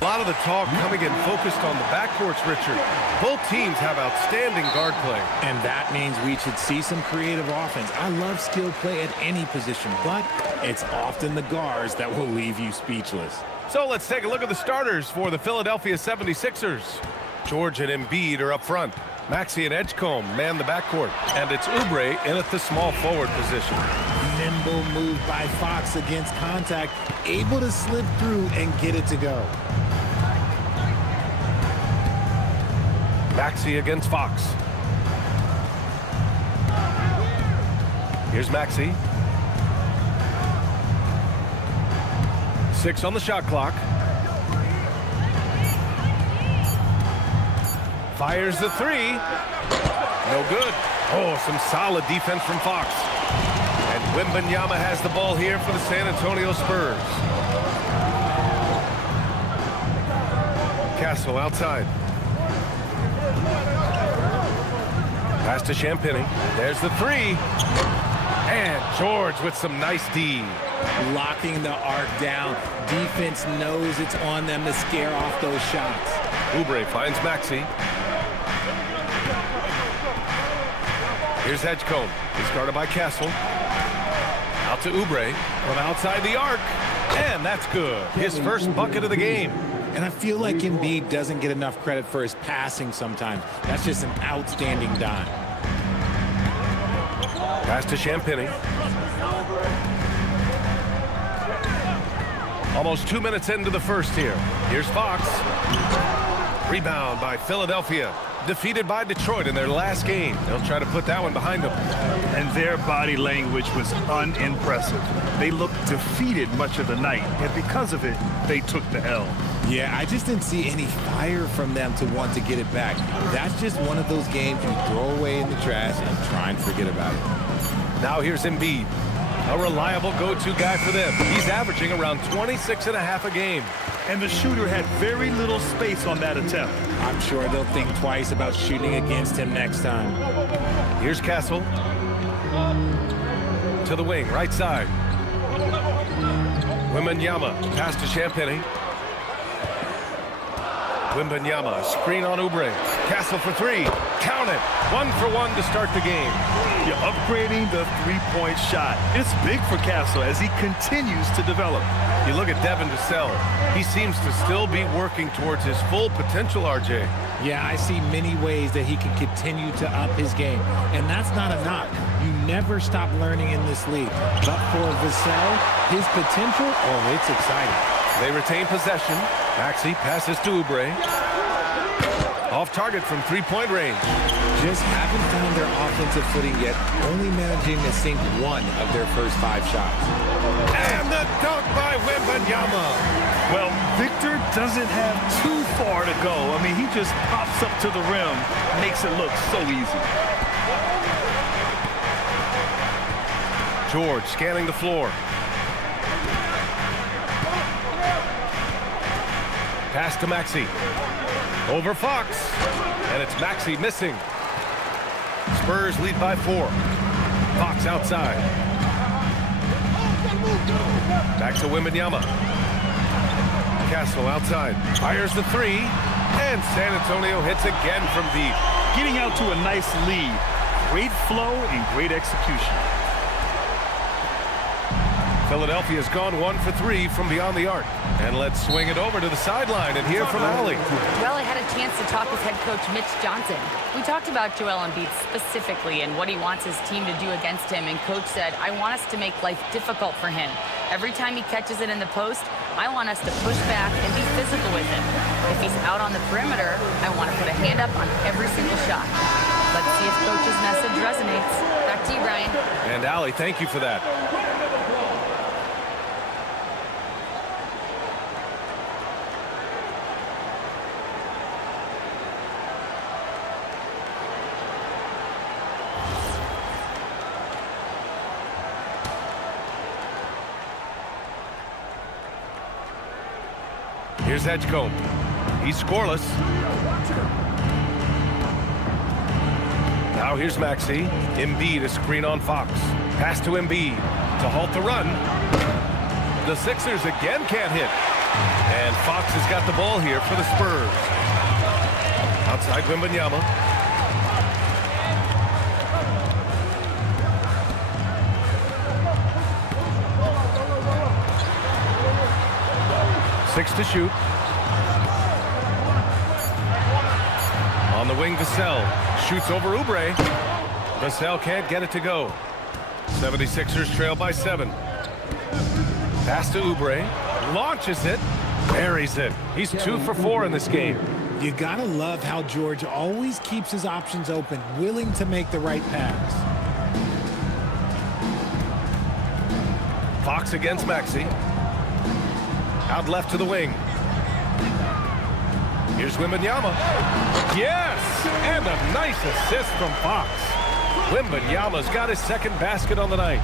A lot of the talk coming in focused on the backcourts, Richard. Both teams have outstanding guard play. And that means we should see some creative offense. I love skill play at any position, but it's often the guards that will leave you speechless. So let's take a look at the starters for the Philadelphia 76ers. George and Embiid are up front. Maxey and Edgecombe man the backcourt. And it's Oubre in at the small forward position. Nimble move by Fox against contact, able to slip through and get it to go. Maxey against Fox. Here's Maxey. 6 on the shot clock. Fires the three. No good. Oh, some solid defense from Fox. And Wembanyama has the ball here for the San Antonio Spurs. Castle outside. Pass to Champagny. There's the three. And George with some nice D. Locking the arc down. Defense knows it's on them to scare off those shots. Oubre finds Maxey. Here's Edgecombe. He's guarded by Castle. Out to Oubre from outside the arc. And that's good. His first bucket of the game. And I feel like Embiid doesn't get enough credit for his passing sometimes. That's just an outstanding dime. Pass to Champagny. Almost 2 minutes into the first here. Here's Fox. Rebound by Philadelphia. Defeated by Detroit in their last game. They'll try to put that one behind them. And their body language was unimpressive. They looked defeated much of the night, and because of it, they took the L. Yeah, I just didn't see any fire from them to want to get it back. That's just one of those games you throw away in the trash and try and forget about it. Now here's Embiid. A reliable go-to guy for them. He's averaging around 26.5 a game. And the shooter had very little space on that attempt. I'm sure they'll think twice about shooting against him next time. Here's Castle. To the wing, right side. Wembanyama, pass to Champagny. Wembanyama, screen on Oubre. Castle for three. Count it. 1 for 1 to start the game. You're upgrading the three-point shot. It's big for Castle as he continues to develop. You look at Devin Vassell. He seems to still be working towards his full potential, RJ. Yeah, I see many ways that he can continue to up his game. And that's not a knock. You never stop learning in this league. But for Vassell, his potential, oh, it's exciting. They retain possession. Maxey passes to Oubre. Off target from three-point range. Just haven't found their offensive footing yet, only managing to sink 1 of their first 5 shots. And the dunk by Wembanyama. Well, Victor doesn't have too far to go. I mean, he just pops up to the rim, makes it look so easy. George scanning the floor. Pass to Maxey. Over Fox. And it's Maxey missing. Spurs lead by 4. Fox outside. Back to Wembanyama. Castle outside. Fires the three. And San Antonio hits again from deep. Getting out to a nice lead. Great flow and great execution. Philadelphia's gone 1 for 3 from beyond the arc. And let's swing it over to the sideline and hear from Allie. Well, I had a chance to talk with head coach Mitch Johnson. We talked about Joel Embiid specifically and what he wants his team to do against him. And coach said, I want us to make life difficult for him. Every time he catches it in the post, I want us to push back and be physical with him. If he's out on the perimeter, I want to put a hand up on every single shot. Let's see if coach's message resonates. Back to you, Brian. And Allie, thank you for that. Here's Edgecombe. He's scoreless. Now here's Maxey. Embiid, a screen on Fox. Pass to Embiid to halt the run. The Sixers again can't hit. And Fox has got the ball here for the Spurs. Outside Wembanyama. Six to shoot. On the wing, Vassell shoots over Oubre. Vassell can't get it to go. 76ers trail by 7. Pass to Oubre. Launches it. Buries it. He's 2 for 4 in this game. You gotta love how George always keeps his options open, willing to make the right pass. Fox against Maxey. Out left to the wing. Here's Wembanyama. Yes! And a nice assist from Fox. Wembanyama's got his second basket on the night.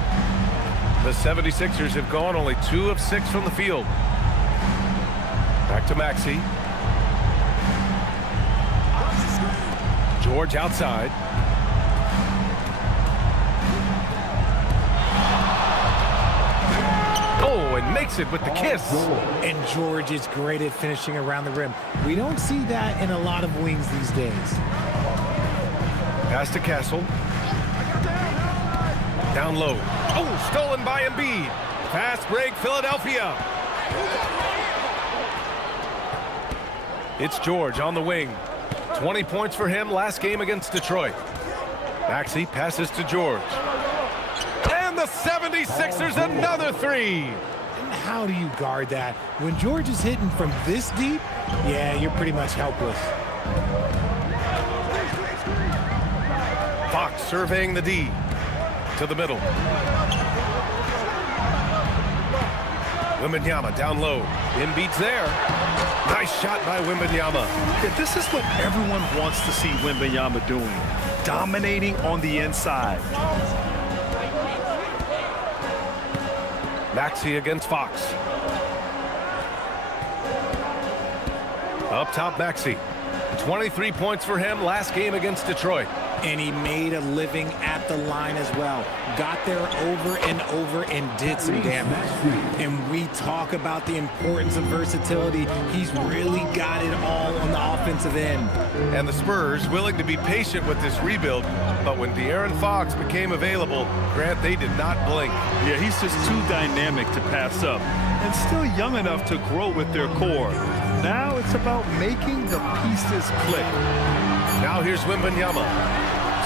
The 76ers have gone only 2 of 6 from the field. Back to Maxey. George outside. Oh, and makes it with the kiss. And George is great at finishing around the rim. We don't see that in a lot of wings these days. Pass to Castle. Down low. Oh, stolen by Embiid. Fast break, Philadelphia. It's George on the wing. 20 points for him last game against Detroit. Maxey passes to George. And the 76ers another 3. And how do you guard that? When George is hitting from this deep, yeah, you're pretty much helpless. Fox surveying the D. To the middle. Wembanyama down low. Embiid's there. Nice shot by Wembanyama. Yeah, this is what everyone wants to see Wembanyama doing. Dominating on the inside. Maxey against Fox. Up top, Maxey. 23 points for him last game against Detroit. And he made a living at the line as well. Got there over and over and did some damage. And we talk about the importance of versatility. He's really got it all on the offensive end. And the Spurs willing to be patient with this rebuild. But when De'Aaron Fox became available, Grant, they did not blink. Yeah, he's just too dynamic to pass up. And still young enough to grow with their core. Now it's about making the pieces click. Now here's Wembanyama.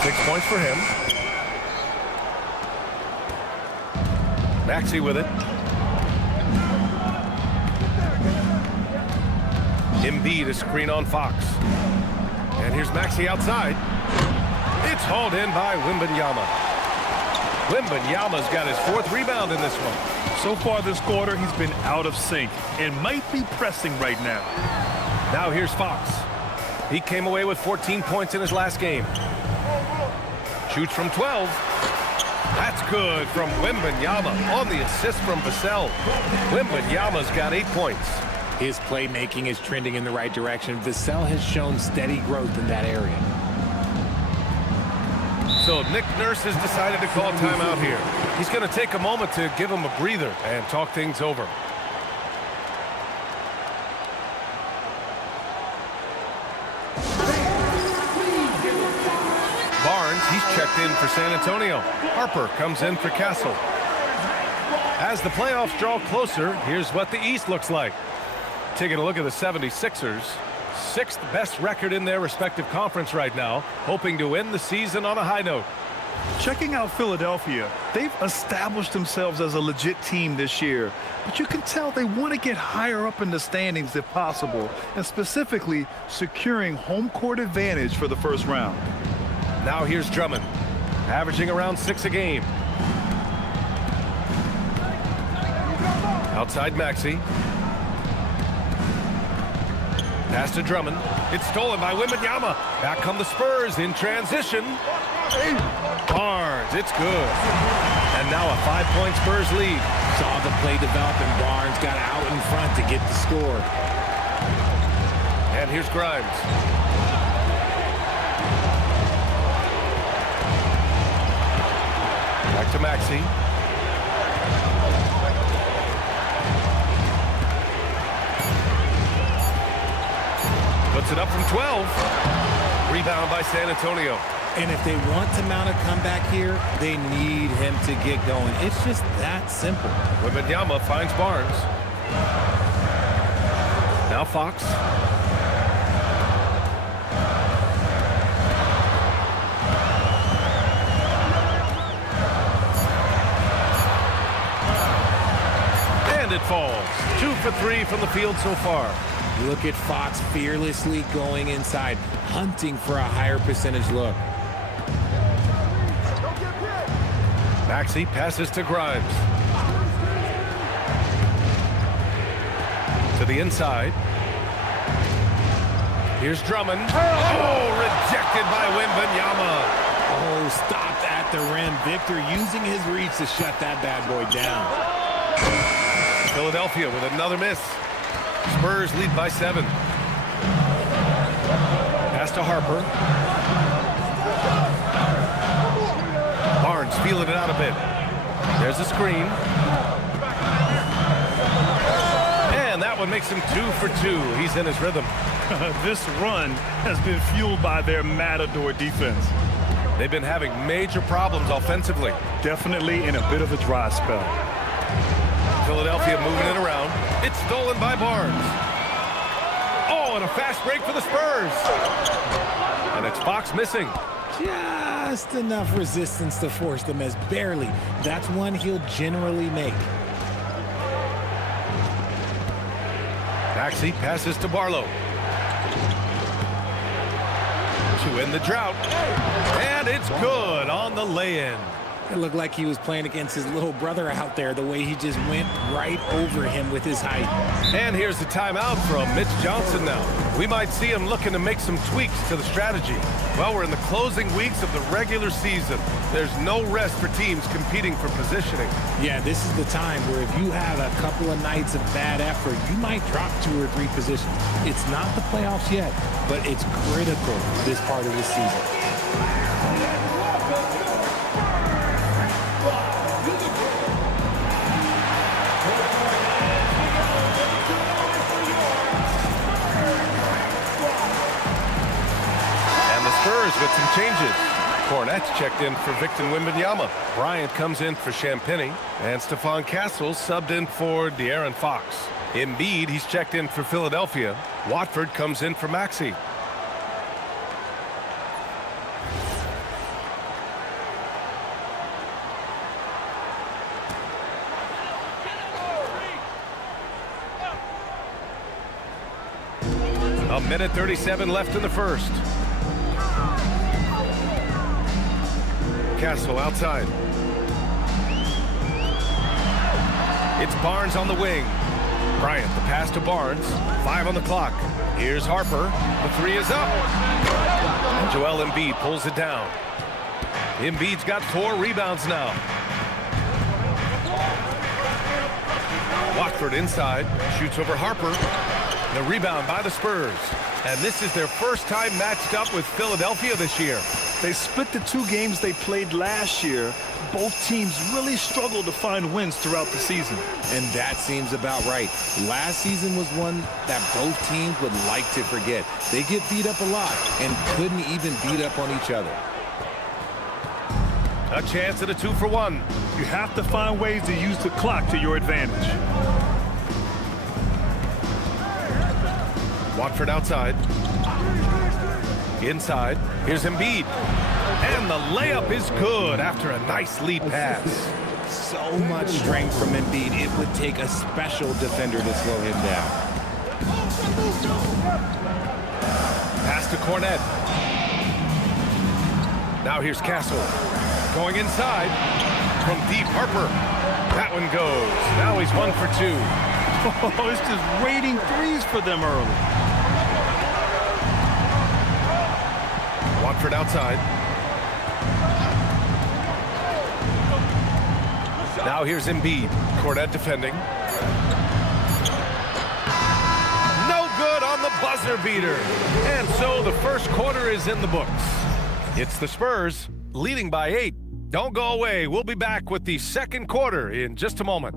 6 points for him. Maxey with it. Embiid a screen on Fox. And here's Maxey outside. It's hauled in by Wembanyama. Wembanyama's got his 4th rebound in this one. So far this quarter, he's been out of sync and might be pressing right now. Now here's Fox. He came away with 14 points in his last game. Shoots from 12. That's good from Wembanyama on the assist from Vassell. Wembanyama's got 8 points. His playmaking is trending in the right direction. Vassell has shown steady growth in that area. So Nick Nurse has decided to call timeout here. He's going to take a moment to give him a breather and talk things over. Barnes, he's checked in for San Antonio. Harper comes in for Castle. As the playoffs draw closer, here's what the East looks like. Taking a look at the 76ers. 6th best record in their respective conference right now, hoping to end the season on a high note. Checking out Philadelphia, they've established themselves as a legit team this year, but you can tell they want to get higher up in the standings if possible, and specifically securing home court advantage for the first round. Now here's Drummond, averaging around 6 a game. Outside Maxey. Pass to Drummond. It's stolen by Wembanyama. Back come the Spurs in transition. Barnes, it's good. And now a 5-point Spurs lead. Saw the play develop and Barnes got out in front to get the score. And here's Grimes. Back to Maxey. Puts it up from 12. Rebound by San Antonio. And if they want to mount a comeback here, they need him to get going. It's just that simple. Wembanyama finds Barnes. Now Fox. And it falls. 2 for 3 from the field so far. Look at Fox fearlessly going inside, hunting for a higher percentage look. Maxey passes to Grimes. To the inside. Here's Drummond. Oh, rejected by Wembanyama. Oh, stopped at the rim. Victor using his reach to shut that bad boy down. Philadelphia with another miss. Spurs lead by 7. Pass to Harper. Barnes feeling it out a bit. There's a screen. And that one makes him 2 for 2. He's in his rhythm. This run has been fueled by their Matador defense. They've been having major problems offensively. Definitely in a bit of a dry spell. Philadelphia moving it around. It's stolen by Barnes. Oh, and a fast break for the Spurs. And it's Fox missing. Just enough resistance to force them as barely. That's one he'll generally make. Maxey passes to Barlow. To end the drought. And it's good on the lay-in. It looked like he was playing against his little brother out there, the way he just went right over him with his height. And here's the timeout from Mitch Johnson now. We might see him looking to make some tweaks to the strategy. Well, we're in the closing weeks of the regular season. There's no rest for teams competing for positioning. Yeah, this is the time where if you have a couple of nights of bad effort, you might drop 2 or 3 positions. It's not the playoffs yet, but it's critical this part of the season. Spurs with some changes. Cornette's checked in for Victor Wembanyama. Bryant comes in for Champagnie. And Stephon Castle subbed in for De'Aaron Fox. Embiid, he's checked in for Philadelphia. Watford comes in for Maxey. A minute 37 left in the first. Castle outside. It's Barnes on the wing. Bryant, the pass to Barnes. 5 on the clock. Here's Harper. The 3 is up. And Joel Embiid pulls it down. Embiid's got 4 rebounds now. Watford inside. Shoots over Harper. The rebound by the Spurs. And this is their first time matched up with Philadelphia this year. They split the 2 games they played last year. Both teams really struggled to find wins throughout the season. And that seems about right. Last season was one that both teams would like to forget. They get beat up a lot and couldn't even beat up on each other. A chance at a 2 for 1. You have to find ways to use the clock to your advantage. Watford outside. Inside. Here's Embiid. And the layup is good after a nice lead pass. So much strength from Embiid. It would take a special defender to slow him down. Pass to Cornette. Now here's Castle. Going inside. From deep, Harper. That one goes. Now he's 1 for 2. Oh, it's just raining threes for them early. Watford outside. Now here's Embiid. Cornette defending. No good on the buzzer beater. And so the first quarter is in the books. It's the Spurs leading by 8. Don't go away. We'll be back with the second quarter in just a moment.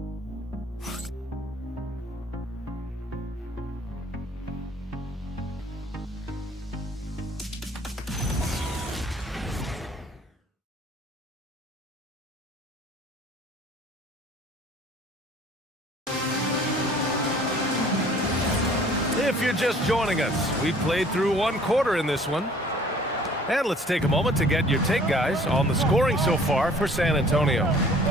if you're just joining us, we played through one quarter in this one. And let's take a moment to get your take, guys, on the scoring so far for San Antonio.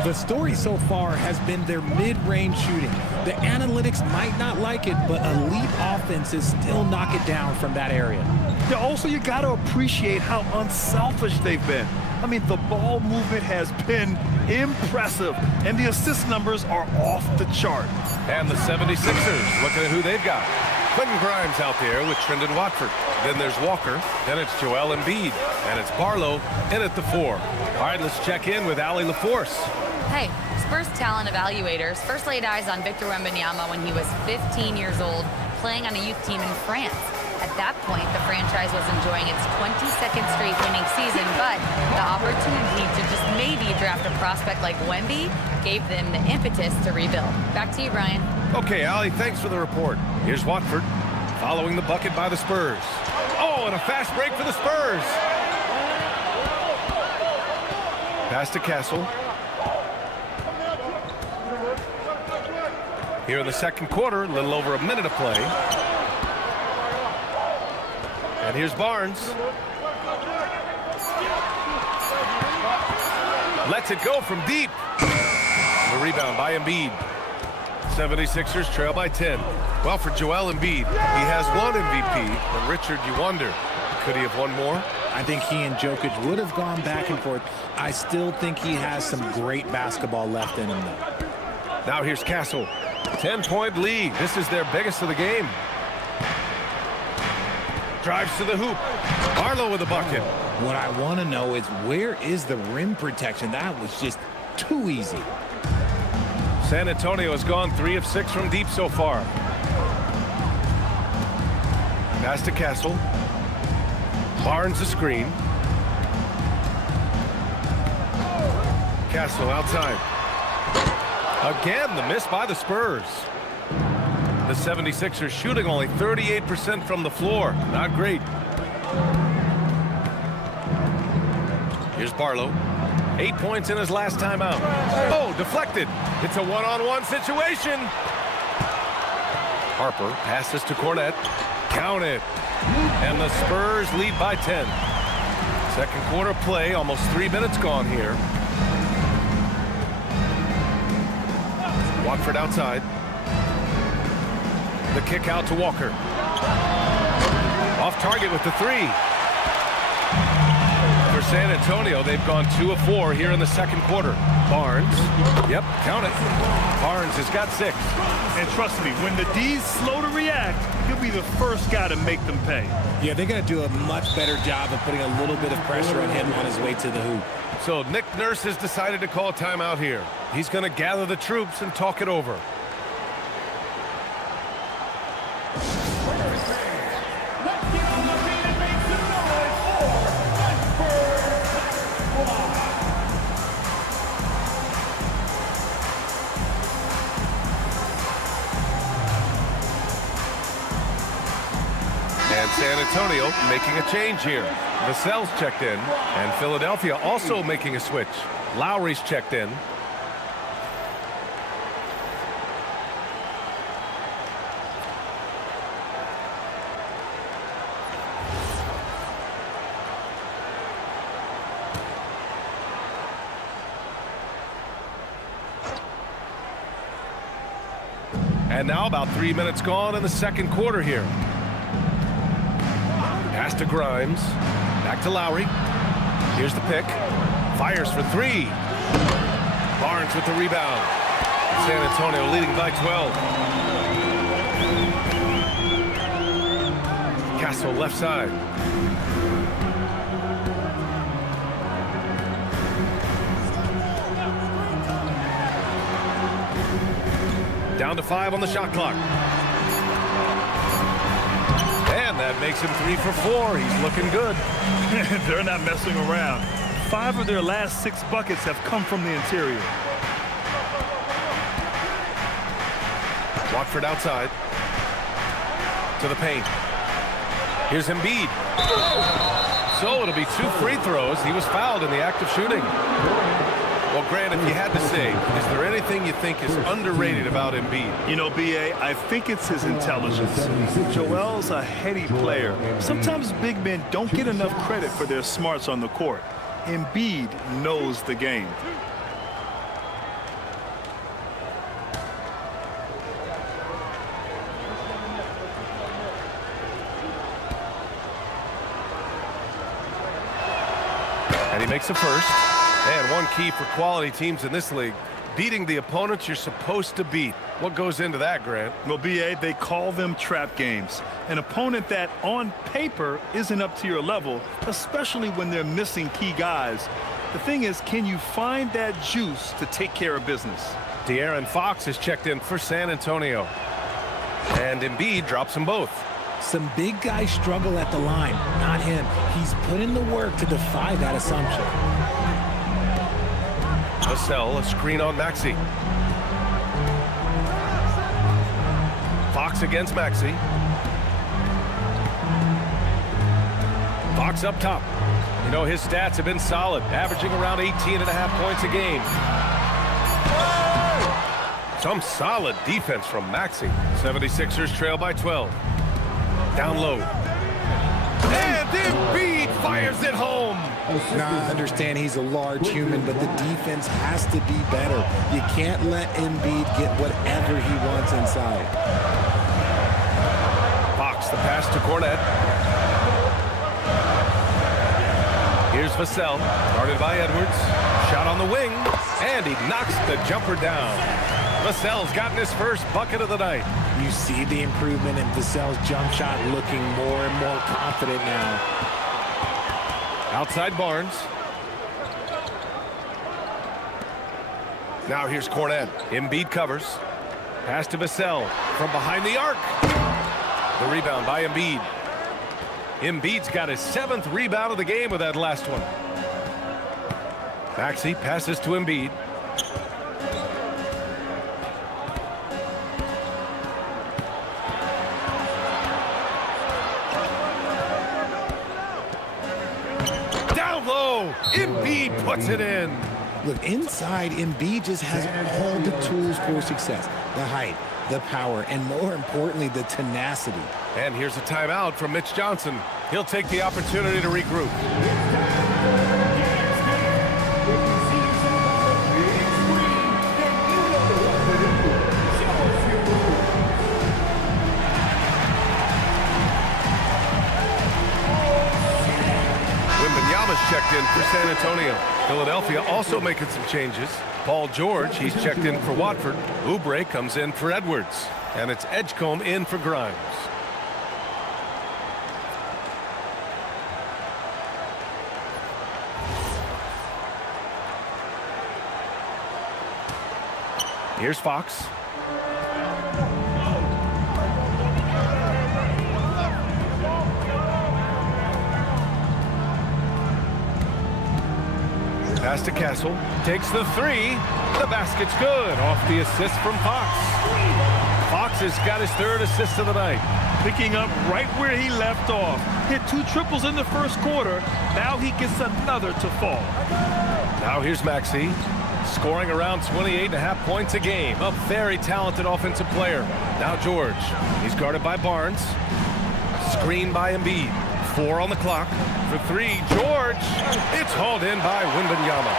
The story so far has been their mid-range shooting. The analytics might not like it, but elite offenses still knock it down from that area. Yeah, also, you got to appreciate how unselfish they've been. I mean, the ball movement has been impressive, and the assist numbers are off the chart. And the 76ers, looking at who they've got. Quentin Grimes out there with Trendon Watford. Then there's Walker. Then it's Joel Embiid. And it's Barlow in at the 4. All right, let's check in with Allie LaForce. Hey, Spurs talent evaluators first laid eyes on Victor Wembanyama when he was 15 years old, playing on a youth team in France. At that point, the franchise was enjoying its 22nd straight winning season, but the opportunity to just maybe draft a prospect like Wemby gave them the impetus to rebuild. Back to you, Brian. Okay, Allie, thanks for the report. Here's Watford following the bucket by the Spurs. Oh, and a fast break for the Spurs. Pass to Castle. Here in the second quarter, a little over a minute of play. And here's Barnes. Lets it go from deep. The rebound by Embiid. 76ers trail by 10. Well, for Joel Embiid, he has one MVP. And Richard, you wonder, could he have won more? I think he and Jokic would have gone back and forth. I still think he has some great basketball left in him, though. Now here's Castle. 10-point lead. This is their biggest of the game. Drives to the hoop. Barlow with a bucket. What I want to know is, where is the rim protection? That was just too easy. San Antonio has gone 3 of 6 from deep so far. Pass to Castle. Barnes the screen. Castle outside. Again, the miss by the Spurs. The 76ers shooting only 38% from the floor. Not great. Here's Barlow. 8 points in his last time out. Oh, deflected. It's a one-on-one situation. Harper passes to Cornette. Count it. And the Spurs lead by 10. Second quarter play, almost 3 minutes gone here. Watford outside. The kick out to Walker. Off target with the 3. For San Antonio, they've gone 2 of 4 here in the second quarter. Barnes. Yep, count it. Barnes has got 6. And trust me, when the D's slow to react, he'll be the first guy to make them pay. Yeah, they're going to do a much better job of putting a little bit of pressure on him on his way to the hoop. So Nick Nurse has decided to call timeout here. He's going to gather the troops and talk it over. And San Antonio making a change here. Vassell's checked in, and Philadelphia also making a switch. Lowry's checked in. And now about 3 minutes gone in the second quarter here. Pass to Grimes. Back to Lowry. Here's the pick. Fires for 3. Barnes with the rebound. San Antonio leading by 12. Castle left side. Down to 5 on the shot clock. And that makes him 3 for 4. He's looking good. They're not messing around. 5 of their last 6 buckets have come from the interior. Watford outside. To the paint. Here's Embiid. So it'll be 2 free throws. He was fouled in the act of shooting. Well, Grant, if you had to say, is there anything you think is underrated about Embiid? You know, B.A., I think it's his intelligence. Joel's a heady player. Sometimes big men don't get enough credit for their smarts on the court. Embiid knows the game. And he makes a first. And one key for quality teams in this league, beating the opponents you're supposed to beat. What goes into that, Grant? Well, B.A., they call them trap games. An opponent that, on paper, isn't up to your level, especially when they're missing key guys. The thing is, can you find that juice to take care of business? De'Aaron Fox is checked in for San Antonio. And Embiid drops them both. Some big guys struggle at the line, not him. He's put in the work to defy that assumption. Vassell, a screen on Maxey. Fox against Maxey. Fox up top. You know, his stats have been solid, averaging around 18.5 points a game. Some solid defense from Maxey. 76ers trail by 12. Down low. And Embiid fires it home. Now, I understand he's a large human, but the defense has to be better. You can't let Embiid get whatever he wants inside. Fox, the pass to Cornet. Here's Vassell, guarded by Edwards. Shot on the wing, and he knocks the jumper down. Vassell's gotten his first bucket of the night. You see the improvement in Vassell's jump shot, looking more and more confident now. Outside Barnes. Now here's Cornet. Embiid covers. Pass to Vassell from behind the arc. The rebound by Embiid. Embiid's got his 7th rebound of the game with that last one. Maxey passes to Embiid. Down low. Embiid puts it in. Look, inside, Embiid just has all the tools for success. The height, the power, and more importantly, the tenacity. And here's a timeout from Mitch Johnson. He'll take the opportunity to regroup. Wembanyama's checked in for San Antonio. Philadelphia also making some changes. Paul George, he's checked in for Watford. Oubre comes in for Edwards. And it's Edgecombe in for Grimes. Here's Fox. Pass to Castle. Takes the three. The basket's good. Off the assist from Fox. Fox has got his 3rd assist of the night. Picking up right where he left off. Hit 2 triples in the first quarter. Now he gets another to fall. Now here's Maxey. Scoring around 28.5 points a game. A very talented offensive player. Now George. He's guarded by Barnes. Screened by Embiid. 4 on the clock. For 3, George. It's hauled in by Wembanyama.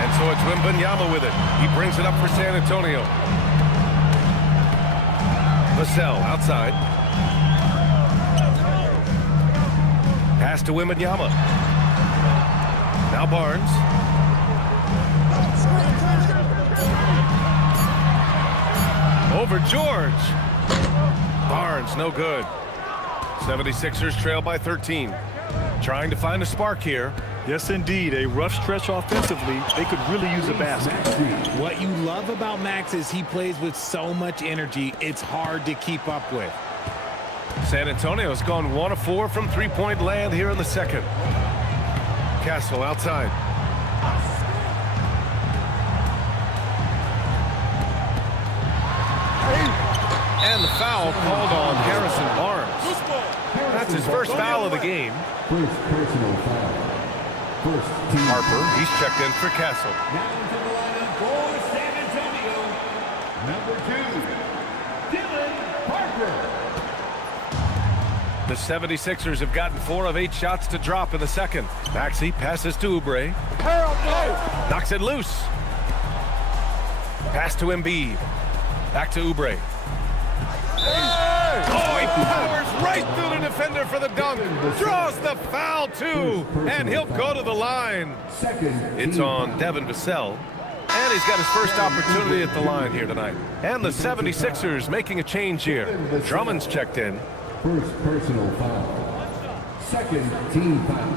And so it's Wembanyama with it. He brings it up for San Antonio. Vassell outside. Pass to Wembanyama. Now Barnes. Over George. Barnes, no good. 76ers trail by 13. Trying to find a spark here. Yes, indeed. A rough stretch offensively. They could really use a basket. What you love about Max is he plays with so much energy, it's hard to keep up with. San Antonio's gone 1 of 4 from three-point land here in the second. Castle outside. And the foul called on Harrison Barnes. That's his first foul of the game. Harper, he's checked in for Castle. Now to the lineup for San Antonio, number 2, Dylan Harper. The 76ers have gotten 4 of 8 shots to drop in the second. Maxey passes to Oubre. Knocks it loose. Pass to Embiid. Back to Oubre. Oh, he powers right through the defender for the dunk. Draws the foul, too. And he'll go to the line. It's on Devin Vassell. And he's got his first opportunity at the line here tonight. And the 76ers making a change here. Drummond's checked in. First personal foul. Second team foul.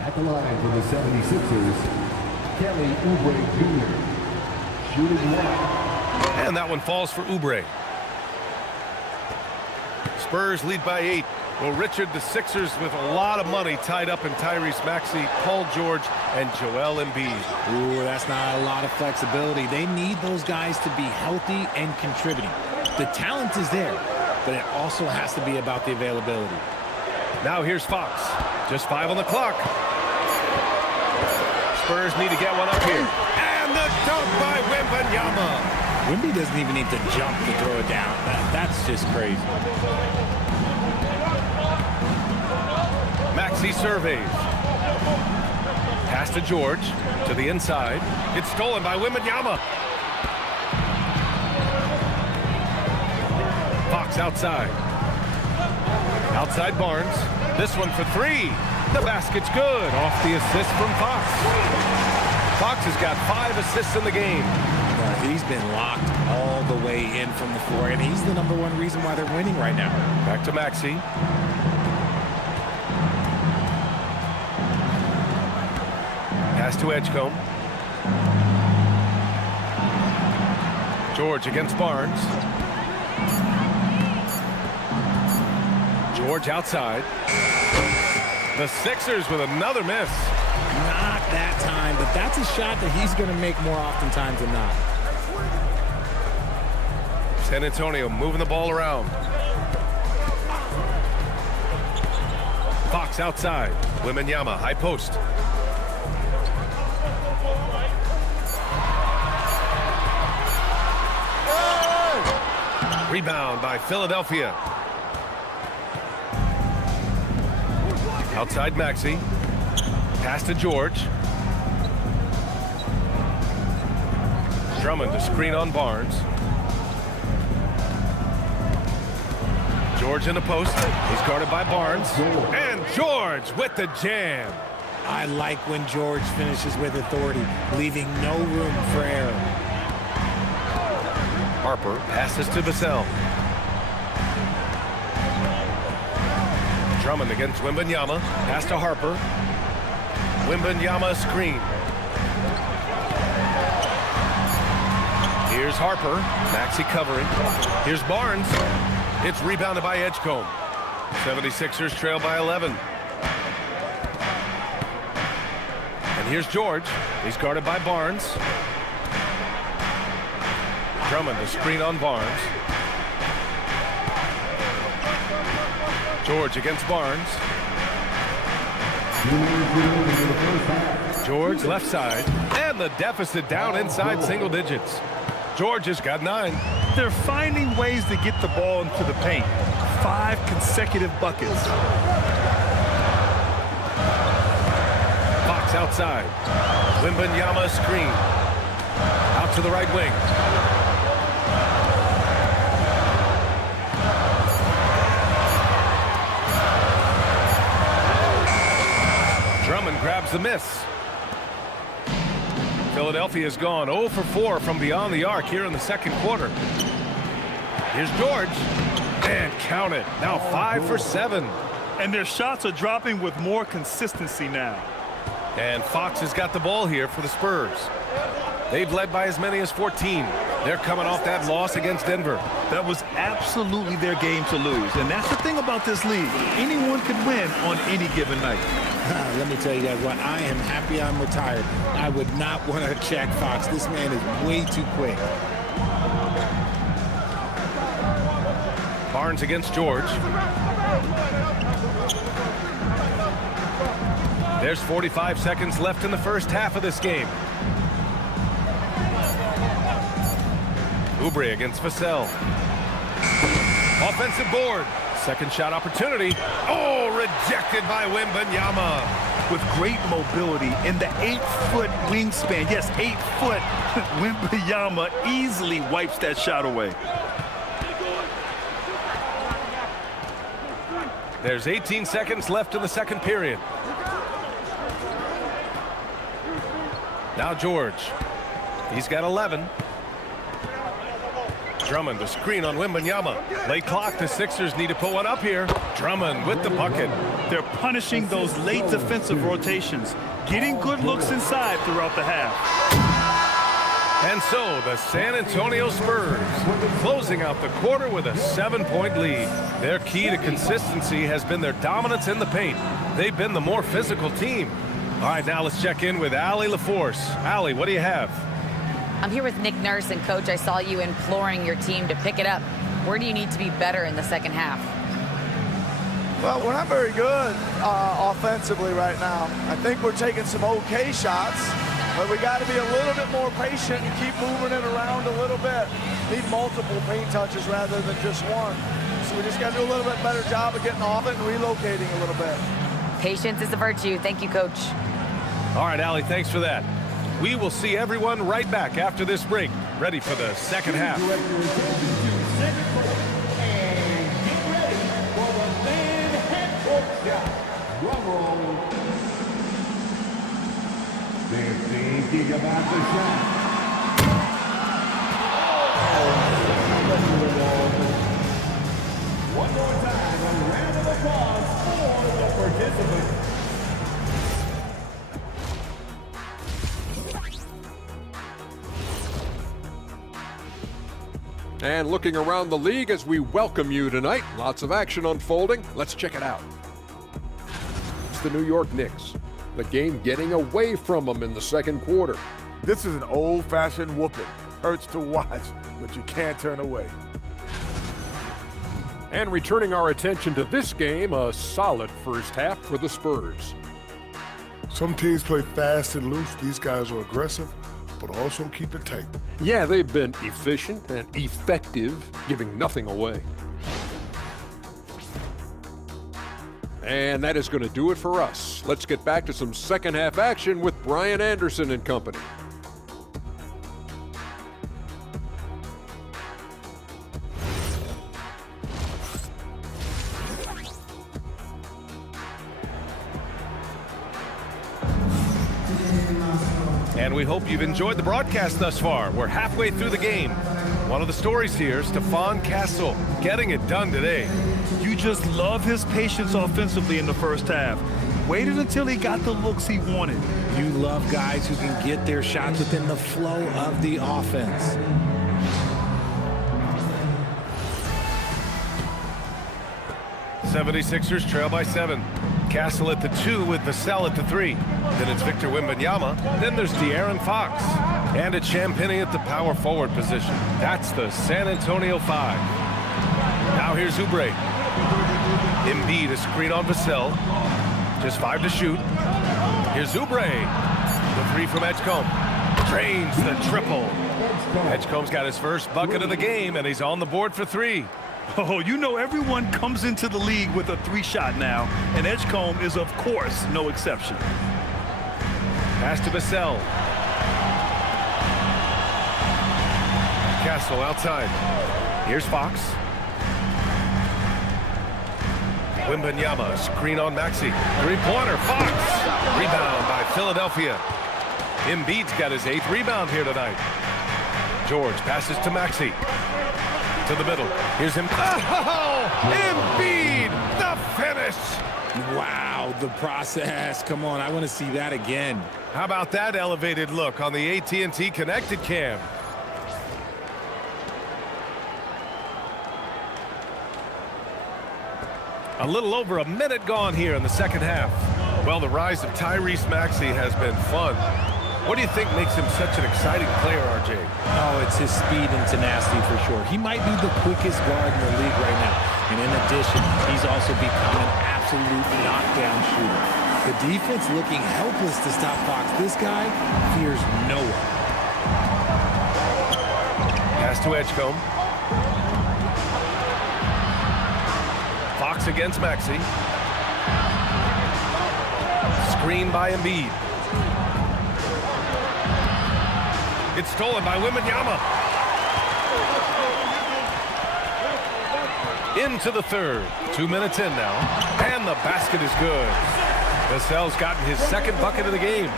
At the line for the 76ers, Kelly Oubre Jr. Shooting wide. And that one falls for Oubre. Spurs lead by 8. Well, Richard, the Sixers with a lot of money tied up in Tyrese Maxey, Paul George, and Joel Embiid. Ooh, that's not a lot of flexibility. They need those guys to be healthy and contributing. The talent is there, but it also has to be about the availability. Now here's Fox. Just 5 on the clock. Spurs need to get one up here. And the dunk by Wembanyama. Wemby doesn't even need to jump to throw it down. That's just crazy. Maxey surveys. Pass to George. To the inside. It's stolen by Wembanyama. Fox outside. Outside Barnes. This one for 3. The basket's good. Off the assist from Fox. Fox has got 5 assists in the game. He's been locked all the way in from the floor, and he's the #1 reason why they're winning right now. Back to Maxey. Pass to Edgecombe. George against Barnes. George outside. The Sixers with another miss. Not that time, but that's a shot that he's going to make more oftentimes than not. San Antonio moving the ball around. Fox outside. Wembanyama, high post. Rebound by Philadelphia. Outside Maxey. Pass to George. Drummond to screen on Barnes. George in the post. He's guarded by Barnes. And George with the jam. I like when George finishes with authority, leaving no room for error. Harper passes to Vassell. Drummond against Wembanyama. Pass to Harper. Wembanyama screen. Here's Harper. Maxey covering. Here's Barnes. It's rebounded by Edgecombe. 76ers trail by 11. And here's George. He's guarded by Barnes. Drummond to screen on Barnes. George against Barnes. George left side. And the deficit down inside single digits. George has got 9. They're finding ways to get the ball into the paint. 5 consecutive buckets. Fox outside. Wembanyama screen. Out to the right wing. Drummond grabs the miss. Philadelphia's gone 0 for 4 from beyond the arc here in the second quarter. Here's George. And count it. Now 5 for 7. And their shots are dropping with more consistency now. And Fox has got the ball here for the Spurs. They've led by as many as 14. They're coming off that loss against Denver. That was absolutely their game to lose. And that's the thing about this league. Anyone could win on any given night. Let me tell you guys what, I am happy I'm retired. I would not want to check Fox. This man is way too quick. Barnes against George. There's 45 seconds left in the first half of this game. Oubre against Vassell. Offensive board. Second shot opportunity. Oh, rejected by Wembanyama. With great mobility in the 8-foot wingspan. Yes, 8 foot. Wembanyama easily wipes that shot away. There's 18 seconds left in the second period. Now George. He's got 11. Drummond to screen on Wembanyama. Late clock, the Sixers need to put one up here. Drummond with the bucket. They're punishing those late defensive rotations, getting good looks inside throughout the half. And so the San Antonio Spurs closing out the quarter with a 7-point lead. Their key to consistency has been their dominance in the paint. They've been the more physical team. All right, now let's check in with Allie LaForce. Allie, what do you have? I'm here with Nick Nurse, and Coach, I saw you imploring your team to pick it up. Where do you need to be better in the second half? Well, we're not very good offensively right now. I think we're taking some okay shots, but we got to be a little bit more patient and keep moving it around a little bit. Need multiple paint touches rather than just one. So we just got to do a little bit better job of getting off it and relocating a little bit. Patience is a virtue. Thank you, Coach. All right, Allie, thanks for that. We will see everyone right back after this break, ready for the second half. They're thinking about the shot. One more time, a round of applause for the participants. And looking around the league as we welcome you tonight. Lots of action unfolding. Let's check it out. It's the New York Knicks. The game getting away from them in the second quarter. This is an old-fashioned whooping. Hurts to watch, but you can't turn away. And returning our attention to this game, a solid first half for the Spurs. Some teams play fast and loose. These guys are aggressive, but also keep it tight. Yeah, they've been efficient and effective, giving nothing away. And that is going to do it for us. Let's get back to some second half action with Brian Anderson and company. And we hope you've enjoyed the broadcast thus far. We're halfway through the game. One of the stories here is Stephon Castle getting it done today. You just love his patience offensively in the first half. Waited until he got the looks he wanted. You love guys who can get their shots within the flow of the offense. '76ers trail by 7. Castle at the 2 with Vassell at the 3. Then it's Victor Wembanyama. Then there's De'Aaron Fox. And it's Champagnie at the power forward position. That's the San Antonio 5. Now here's Oubre. Embiid a screen on Vassell. Just 5 to shoot. Here's Oubre. The 3 from Edgecombe. Drains the triple. Edgecombe's got his first bucket of the game, and he's on the board for 3. Oh, you know everyone comes into the league with a 3-shot now, and Edgecombe is, of course, no exception. Pass to Vassell. Castle outside. Here's Fox. Wembanyama, screen on Maxey. Three-pointer, Fox. Rebound by Philadelphia. Embiid's got his 8th rebound here tonight. George passes to Maxey. To the middle. Here's him. Oh, Embiid, the finish. Wow, the process. Come on, I want to see that again. How about that elevated look on the AT&T Connected Cam? A little over a minute gone here in the second half. Well, the rise of Tyrese Maxey has been fun. What do you think makes him such an exciting player, RJ? Oh, it's his speed and tenacity for sure. He might be the quickest guard in the league right now. And in addition, he's also become an absolute knockdown shooter. The defense looking helpless to stop Fox. This guy fears no one. Pass to Edgecombe. Fox against Maxey. Screen by Embiid. It's stolen by Wembanyama. Into the third. 2 minutes in now. And the basket is good. Vassell's gotten his second bucket of the game.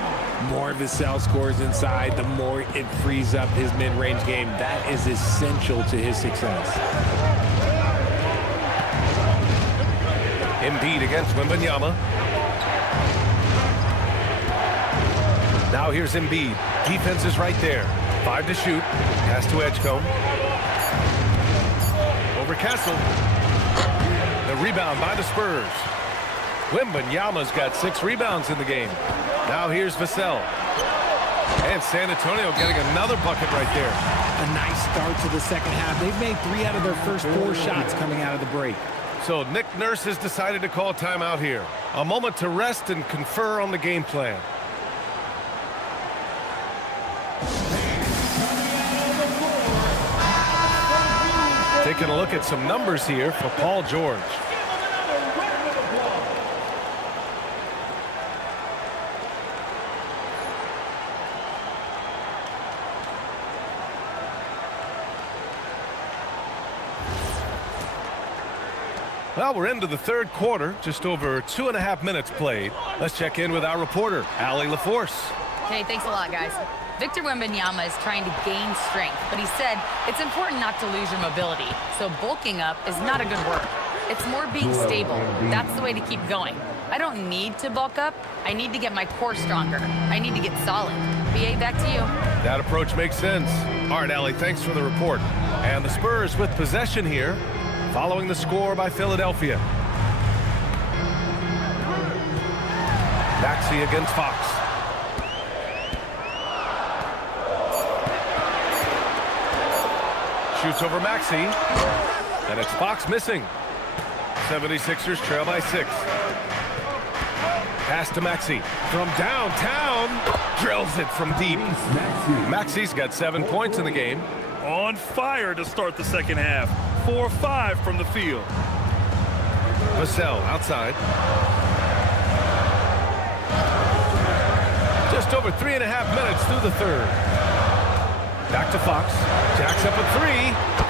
More Vassell scores inside, the more it frees up his mid-range game. That is essential to his success. Embiid against Wembanyama. Now here's Embiid. Defense is right there. 5 to shoot. Pass to Edgecombe. Over Castle. The rebound by the Spurs. Wembanyama's got 6 rebounds in the game. Now here's Vassell. And San Antonio getting another bucket right there. A nice start to the second half. They've made 3 out of their first 4 shots coming out of the break. So Nick Nurse has decided to call timeout here. A moment to rest and confer on the game plan. Taking a look at some numbers here for Paul George. Well, we're into the third quarter, just over 2.5 minutes played. Let's check in with our reporter, Allie LaForce. Hey, thanks a lot, guys. Victor Wembanyama is trying to gain strength, but he said it's important not to lose your mobility. So bulking up is not a good word. It's more being stable. That's the way to keep going. I don't need to bulk up. I need to get my core stronger. I need to get solid. BA, back to you. That approach makes sense. All right, Allie, thanks for the report. And the Spurs with possession here, following the score by Philadelphia. Maxey against Fox. Shoots over Maxey. And it's Fox missing. 76ers trail by 6. Pass to Maxey. From downtown. Drills it from deep. Maxey's got 7 points in the game. On fire to start the second half. 4-5 from the field. Vassell outside. Just over 3.5 minutes through the third. Back to Fox. Jacks up a 3.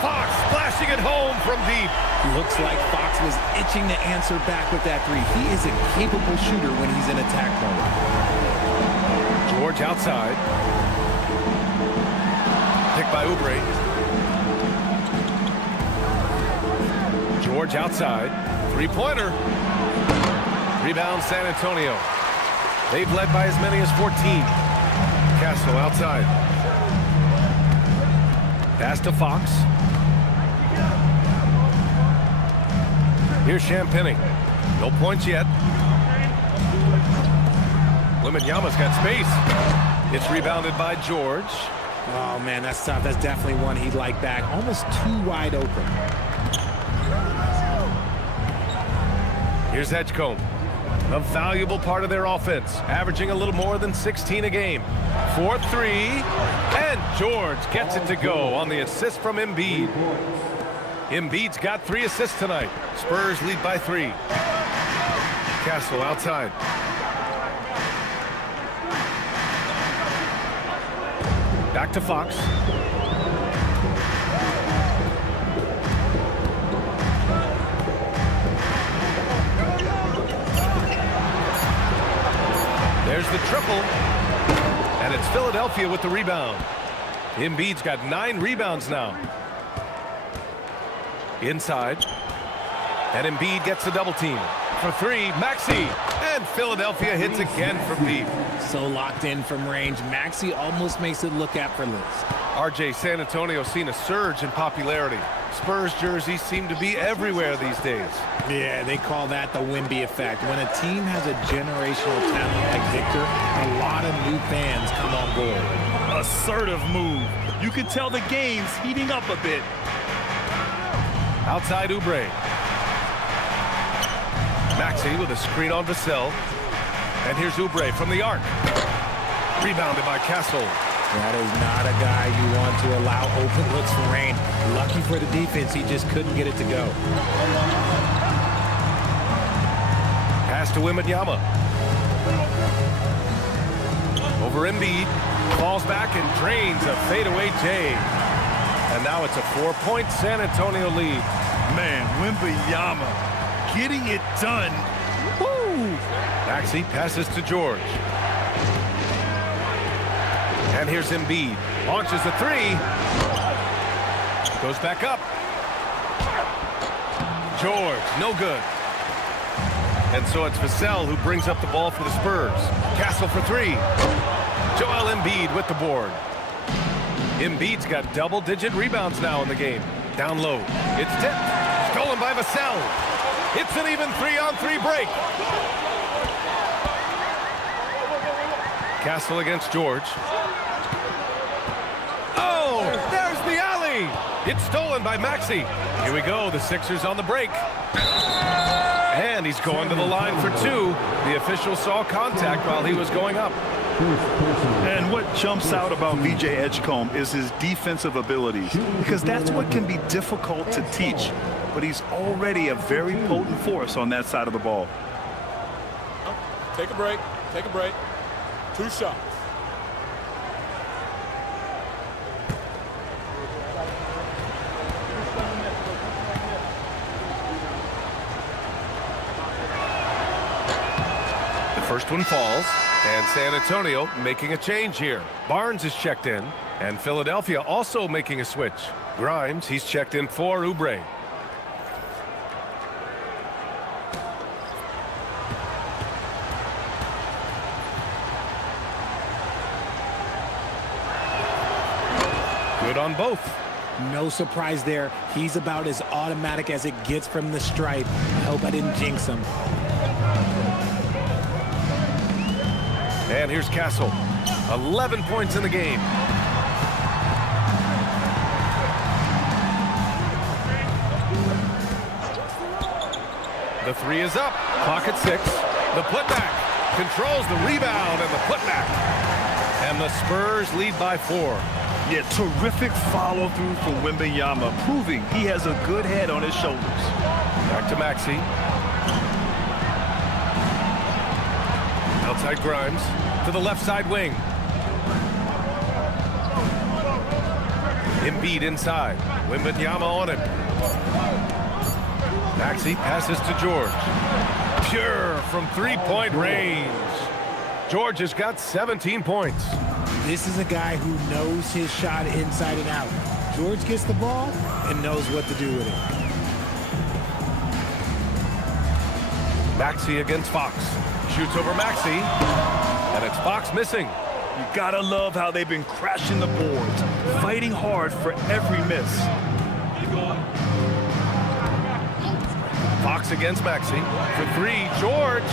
Fox splashing it home from deep. Looks like Fox was itching to answer back with that 3. He is a capable shooter when he's in attack mode. George outside. Picked by Oubre. George outside. 3-pointer. Rebound San Antonio. They've led by as many as 14. Castle outside. Pass to Fox. Here's Champagny. No points yet. Wembanyama's got space. It's rebounded by George. Oh, man, that's tough. That's definitely one he'd like back. Almost too wide open. Here's Edgecombe. A valuable part of their offense, averaging a little more than 16 a game. 4-3, and George gets it to go on the assist from Embiid. Embiid's got 3 assists tonight. Spurs lead by 3. Castle outside. Back to Fox. There's the triple. And it's Philadelphia with the rebound. Embiid's got 9 rebounds now. Inside. And Embiid gets the double team. For 3, Maxey. And Philadelphia hits again from deep. So locked in from range. Maxey almost makes it look effortless. RJ, San Antonio's seen a surge in popularity. Spurs jerseys seem to be everywhere these days. Yeah, they call that the Wemby effect. When a team has a generational talent like Victor, a lot of new fans come on board. Assertive move. You can tell the game's heating up a bit. Outside Oubre. Maxey with a screen on Vassell. And here's Oubre from the arc. Rebounded by Castle. That is not a guy you want to allow open looks for rain. Lucky for the defense, he just couldn't get it to go. Pass to Wembanyama. Over Embiid. Falls back and drains a fadeaway J. And now it's a 4-point San Antonio lead. Man, Wembanyama getting it done. Woo! Maxey passes to George. And here's Embiid. Launches a three. Goes back up. George, no good. And so it's Vassell who brings up the ball for the Spurs. Castle for three. Joel Embiid with the board. Embiid's got double-digit rebounds now in the game. Down low. It's tipped. Stolen by Vassell. It's an even 3-on-3 break. Castle against George. Oh, there's the alley. It's stolen by Maxey. Here we go. The Sixers on the break. And he's going to the line for two. The official saw contact while he was going up. And what jumps out about VJ Edgecombe is his defensive abilities, because that's what can be difficult to teach. But he's already a very potent force on that side of the ball. Take a break. Take a break. 2 shots. The first one falls, and San Antonio making a change here. Barnes is checked in, and Philadelphia also making a switch. Grimes, he's checked in for Oubre. Good on both. No surprise there. He's about as automatic as it gets from the stripe. I hope I didn't jinx him. And here's Castle. 11 points in the game. The three is up. Clock at 6. The putback. Controls the rebound and the putback. And the Spurs lead by 4. Yeah, terrific follow-through from Wembanyama, proving he has a good head on his shoulders. Back to Maxey. Outside Grimes to the left side wing. Embiid inside. Wembanyama on him. Maxey passes to George. Pure from three-point range. George has got 17 points. This is a guy who knows his shot inside and out. George gets the ball and knows what to do with it. Maxey against Fox. Shoots over Maxey. And it's Fox missing. You gotta love how they've been crashing the boards, fighting hard for every miss. Fox against Maxey. For three, George.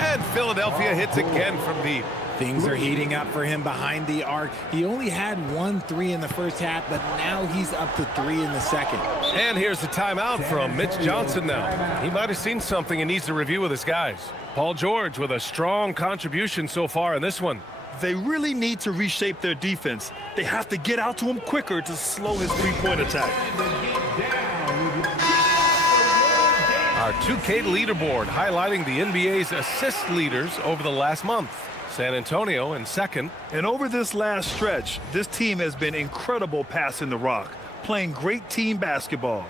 And Philadelphia hits again from deep. Things are heating up for him behind the arc. He only had 1 3 in the first half, but now he's up to 3 in the second. And here's the timeout from Mitch Johnson now. He might have seen something and needs to review with his guys. Paul George with a strong contribution so far in this one. They really need to reshape their defense. They have to get out to him quicker to slow his three-point attack. Our 2K leaderboard highlighting the NBA's assist leaders over the last month. San Antonio in second. And over this last stretch, this team has been incredible passing the rock, playing great team basketball.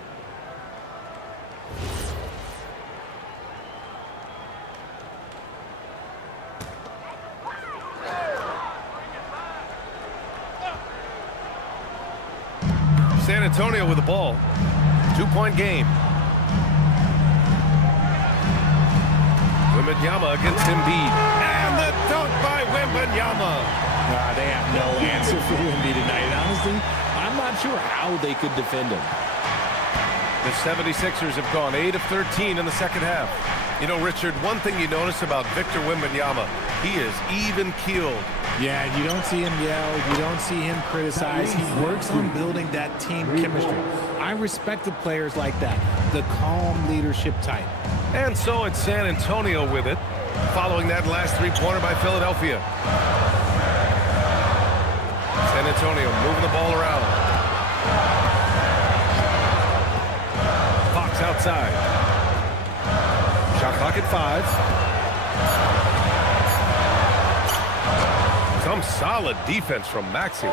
San Antonio with the ball. 2-point game. Wembanyama against Embiid. And the dunk by Wembanyama. They have no answer for Wemby tonight. Honestly, I'm not sure how they could defend him. The 76ers have gone 8 of 13 in the second half. You know, Richard, one thing you notice about Victor Wembanyama, he is even-keeled. Yeah, you don't see him yell. You don't see him criticize. He works on building that team chemistry. I respect the players like that, the calm leadership type. And so it's San Antonio with it. following that last three-pointer by Philadelphia. San Antonio moving the ball around. Fox outside. Shot clock at 5. Some solid defense from Maxey.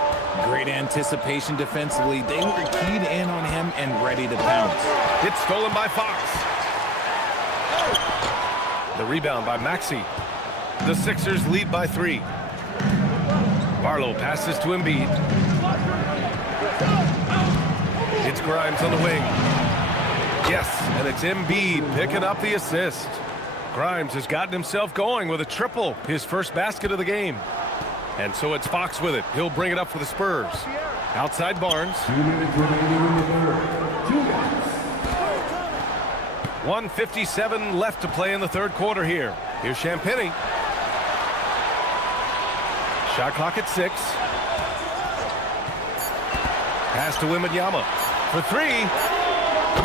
Great anticipation defensively. They were keyed in on him and ready to pounce. It's stolen by Fox. The rebound by Maxey. The Sixers lead by 3. Barlow passes to Embiid. It's Grimes on the wing. Yes, and it's Embiid picking up the assist. Grimes has gotten himself going with a triple, his first basket of the game. And so it's Fox with it. He'll bring it up for the Spurs. Outside Barnes. 2 minutes remaining in the third. 2 minutes. 1:57 left to play in the third quarter here. Here's Champagnie. Shot clock at 6. Pass to Wembanyama for 3.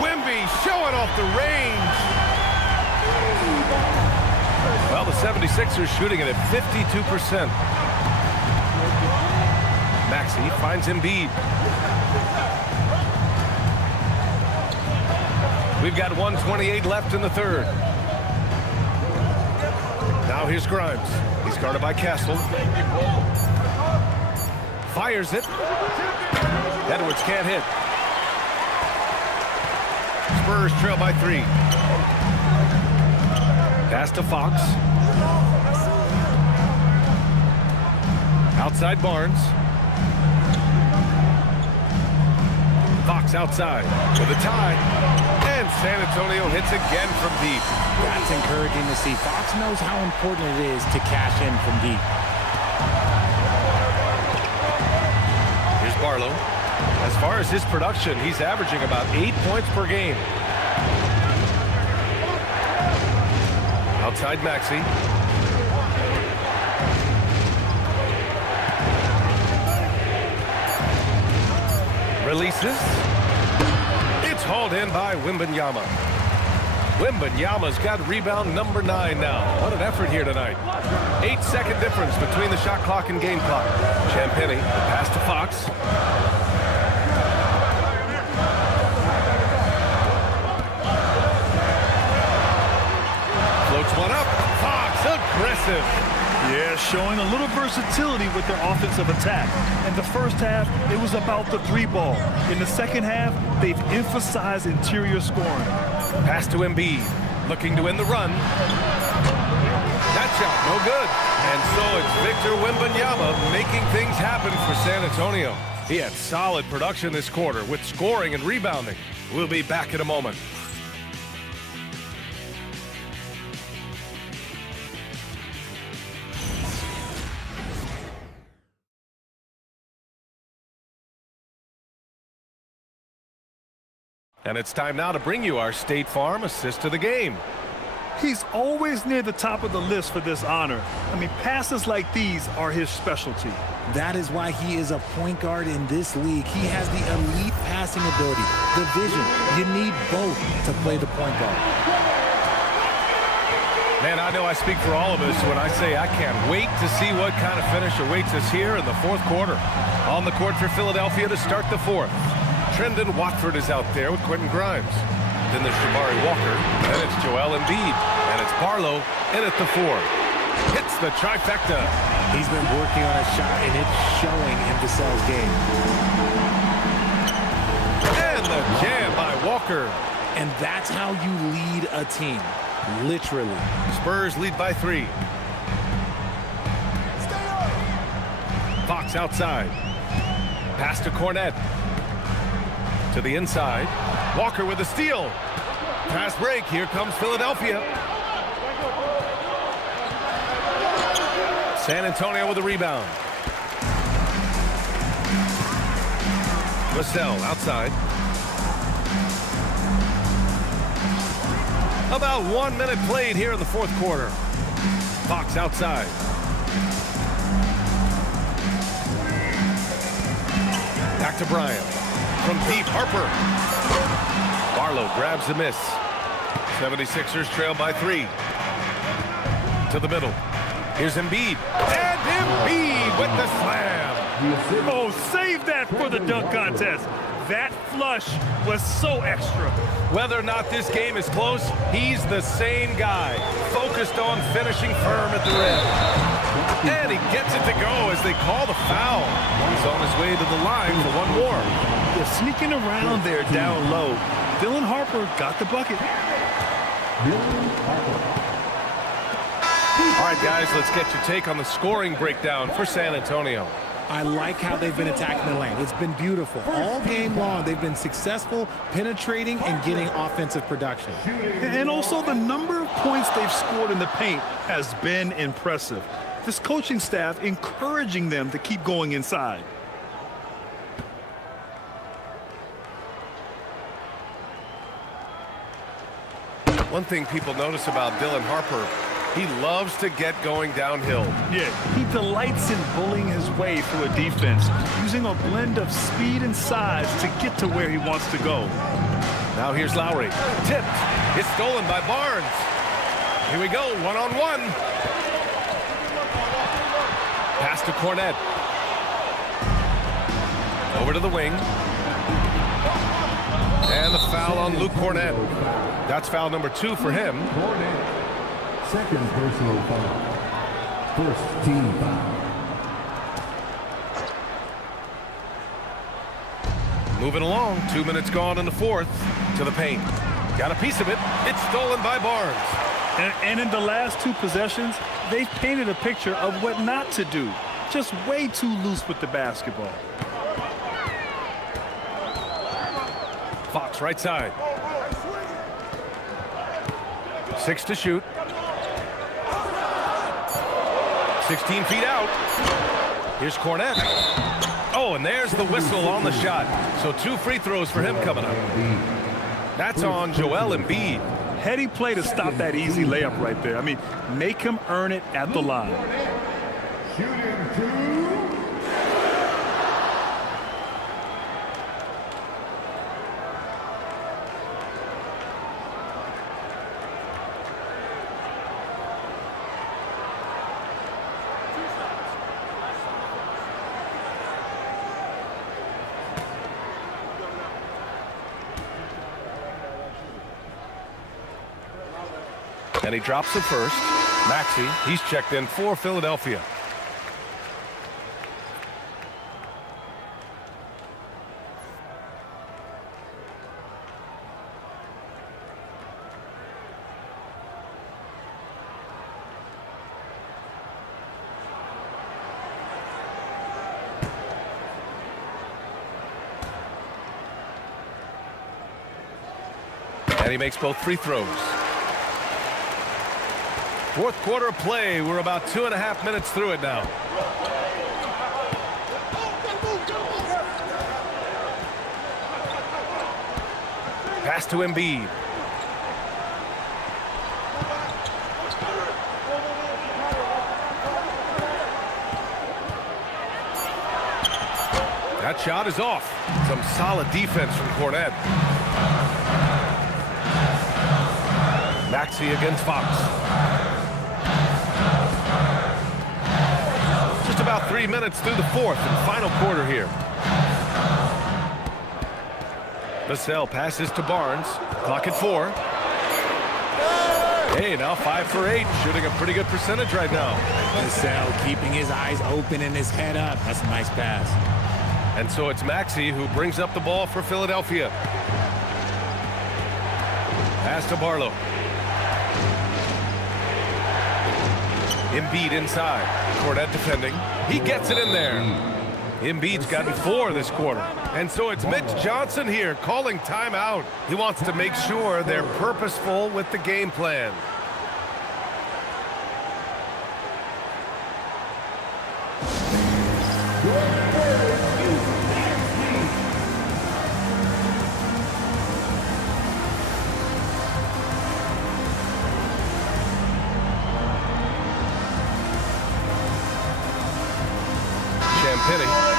Wemby showing off the range. Well, the 76ers shooting it at 52%. Maxey finds Embiid. We've got 1:28 left in the third. Now here's Grimes. He's guarded by Castle. Fires it. Edwards can't hit. Spurs trail by 3. Pass to Fox. Outside Barnes. Fox outside with a tie. And San Antonio hits again from deep. That's encouraging to see. Fox knows how important it is to cash in from deep. Here's Barlow. As far as his production, he's averaging about 8 points per game. Outside Maxey. Releases. It's hauled in by Wembanyama. Wembanyama's got rebound number 9 now. What an effort here tonight. 8-second difference between the shot clock and game clock. Champagnie, the pass to Fox. Floats one up. Fox, aggressive. Yeah, showing a little versatility with their offensive attack. In the first half, it was about the 3-ball. In the second half, they've emphasized interior scoring. Pass to Embiid, looking to win the run. That shot, no good. And so it's Victor Wembanyama making things happen for San Antonio. He had solid production this quarter with scoring and rebounding. We'll be back in a moment. And it's time now to bring you our State Farm assist of the game. He's always near the top of the list for this honor. I mean, passes like these are his specialty. That is why he is a point guard in this league. He has the elite passing ability, the vision. You need both to play the point guard. Man, I know I speak for all of us when I say I can't wait to see what kind of finish awaits us here in the fourth quarter. On the court for Philadelphia to start the fourth. Trendon Watford is out there with Quentin Grimes. Then there's Jabari Walker, and it's Joel Embiid, and it's Barlow in at the 4. Hits the trifecta. He's been working on a shot, and it's showing in Vassell's game. And the jam by Walker. And that's how you lead a team, literally. Spurs lead by 3. Fox outside. Pass to Cornette. To the inside. Walker with a steal. Fast break. Here comes Philadelphia. San Antonio with a rebound. Vassell outside. About 1 minute played here in the fourth quarter. Fox outside. Back to Bryant. From deep, Harper. Barlow grabs the miss. 76ers trail by 3. to the middle. Here's Embiid. And Embiid with the slam. Oh, save that for the dunk contest. That flush was so extra. Whether or not this game is close, he's the same guy, focused on finishing firm at the rim. And he gets it to go as they call the foul. He's on his way to the line for one more. They're sneaking around there down low. Dylan Harper got the bucket. All right, guys, let's get your take on the scoring breakdown for San Antonio. I like how they've been attacking the lane. It's been beautiful. All game long, they've been successful penetrating and getting offensive production. And also the number of points they've scored in the paint has been impressive. This coaching staff encouraging them to keep going inside. One thing people notice about Dylan Harper, he loves to get going downhill. Yeah, he delights in bullying his way through a defense, using a blend of speed and size to get to where he wants to go. Now here's Lowry. Tipped. It's stolen by Barnes. Here we go, one-on-one. Pass to Cornette. Over to the wing. And the foul on Luke Cornette. That's foul number 2 for him. Second personal foul. First team foul. Moving along, 2 minutes gone in the fourth. To the paint. Got a piece of it. It's stolen by Barnes. And in the last 2 possessions, they've painted a picture of what not to do. Just way too loose with the basketball. Fox right side. 6 to shoot. 16 feet out. Here's Cornette. Oh, and there's the whistle on the shot. So 2 free throws for him coming up. That's on Joel Embiid. Heady play to stop that easy layup right there. I mean, make him earn it at the line. Shooting 2. And he drops it first. Maxey, he's checked in for Philadelphia. And he makes both free throws. Fourth quarter of play. We're about 2.5 minutes through it now. Pass to Embiid. That shot is off. Some solid defense from Cornette. Maxey against Fox. Just about 3 minutes through the fourth and final quarter here. Vassell passes to Barnes. Clock at 4. Hey, now 5 for 8. Shooting a pretty good percentage right now. Vassell keeping his eyes open and his head up. That's a nice pass. And so it's Maxey who brings up the ball for Philadelphia. Pass to Barlow. Embiid inside. Cornette defending. He gets it in there. Embiid's gotten 4 this quarter. And so it's Mitch Johnson here calling timeout. He wants to make sure they're purposeful with the game plan.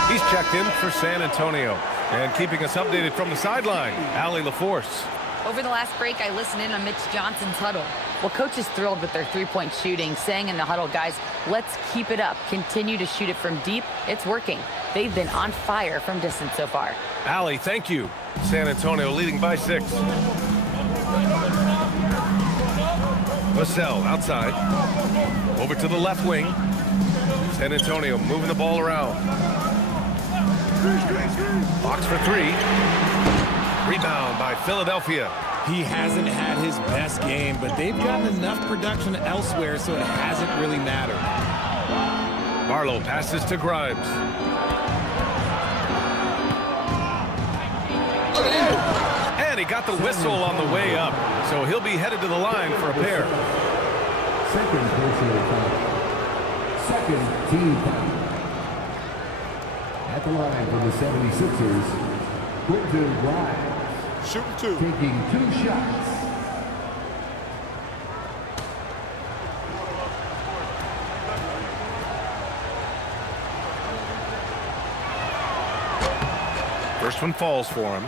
He's checked in for San Antonio. And keeping us updated from the sideline, Allie LaForce. Over the last break, I listened in on Mitch Johnson's huddle. Well, coach is thrilled with their three-point shooting, saying in the huddle, guys, let's keep it up. Continue to shoot it from deep. It's working. They've been on fire from distance so far. Allie, thank you. San Antonio leading by 6. Vassell outside. Over to the left wing. San Antonio moving the ball around. Fox for 3. Rebound by Philadelphia. He hasn't had his best game, but they've gotten enough production elsewhere, so it hasn't really mattered. Barlow passes to Grimes. And he got the whistle on the way up, so he'll be headed to the line for a pair. Second personal foul. Second team foul. At the line for the 76ers, Quentin Grimes. Shooting 2. Taking 2 shots. First one falls for him.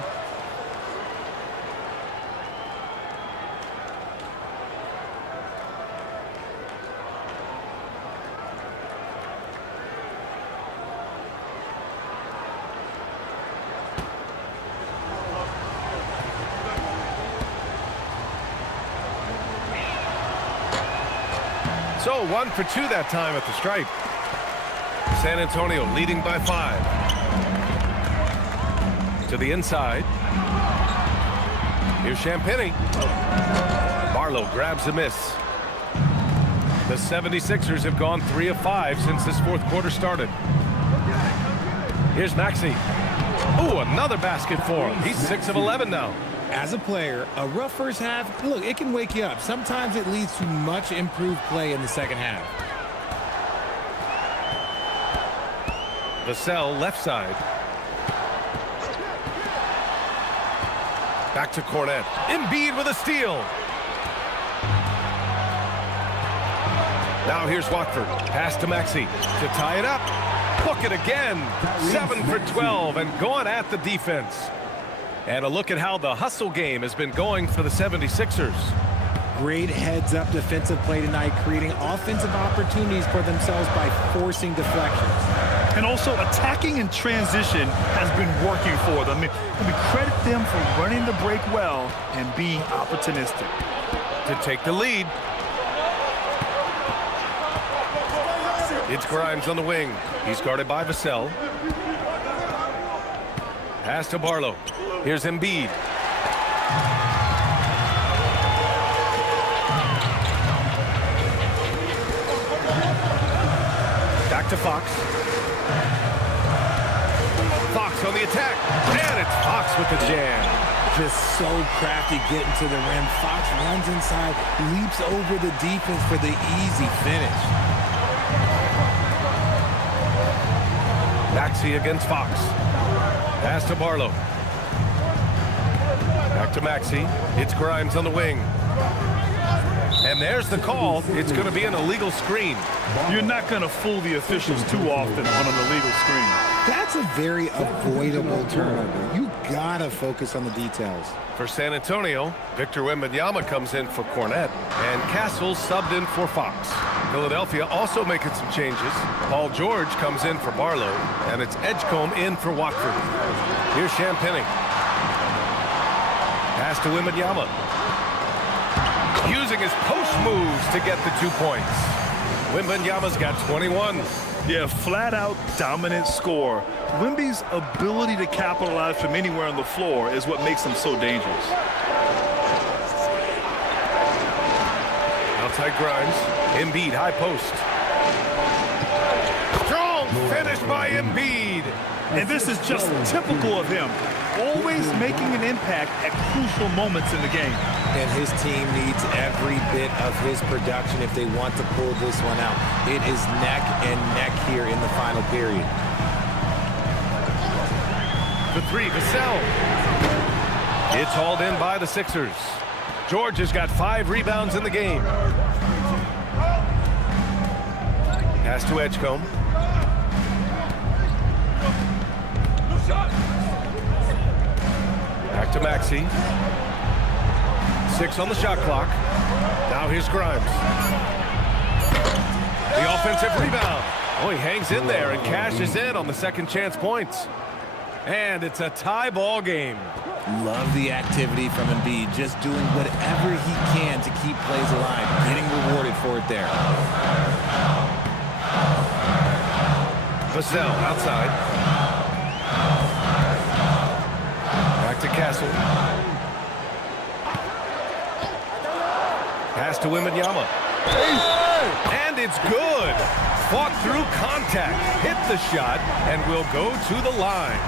So 1 for 2 that time at the stripe. San Antonio leading by 5. To the inside. Here's Champagny. Barlow grabs a miss. The 76ers have gone 3 of 5 since this fourth quarter started. Here's Maxey. Oh, another basket for him. He's 6 of 11 now. As a player, a rough first half, look, it can wake you up. Sometimes it leads to much improved play in the second half. Vassell left side. Back to Cornet. Embiid with a steal. Now here's Watford. Pass to Maxey to tie it up. Book it again. 7 for 12 and going at the defense. And a look at how the hustle game has been going for the 76ers. Great heads-up defensive play tonight, creating offensive opportunities for themselves by forcing deflections. And also attacking in transition has been working for them. We credit them for running the break well and being opportunistic. To take the lead. It's Grimes on the wing. He's guarded by Vassell. Pass to Barlow. Here's Embiid. Back to Fox. Fox on the attack. And it's Fox with the jam. Just so crafty getting to the rim. Fox runs inside, leaps over the defense for the easy finish. Maxey against Fox. Pass to Barlow. Back to Maxey. It's Grimes on the wing. And there's the call. It's going to be an illegal screen. You're not going to fool the officials too often on an illegal screen. That's a very avoidable turnover. You gotta focus on the details. For San Antonio, Victor Wembanyama comes in for Cornet, and Castle subbed in for Fox. Philadelphia also making some changes. Paul George comes in for Barlow, and it's Edgecombe in for Watford. Here's Champagny. Pass to Wembanyama. Using his post moves to get the 2 points. Wembanyama's got 21. Yeah, flat-out dominant score. Wemby's ability to capitalize from anywhere on the floor is what makes him so dangerous. Outside Grimes. Embiid, high post. Strong finish by Embiid. And this is just typical of him. Always making an impact at crucial moments in the game. And his team needs every bit of his production if they want to pull this one out. It is neck and neck here in the final period. The 3, Vassell. It's hauled in by the Sixers. George has got 5 rebounds in the game. Pass to Edgecombe. Back to Maxey. 6 on the shot clock. Now here's Grimes. The offensive rebound. Oh, he hangs in there and cashes in on the second chance points. And it's a tie ball game. Love the activity from Embiid, just doing whatever he can to keep plays alive, getting rewarded for it there. Vassell outside. Back to Castle. Pass to Wembanyama. And it's good. Fought through contact, hit the shot, and will go to the line.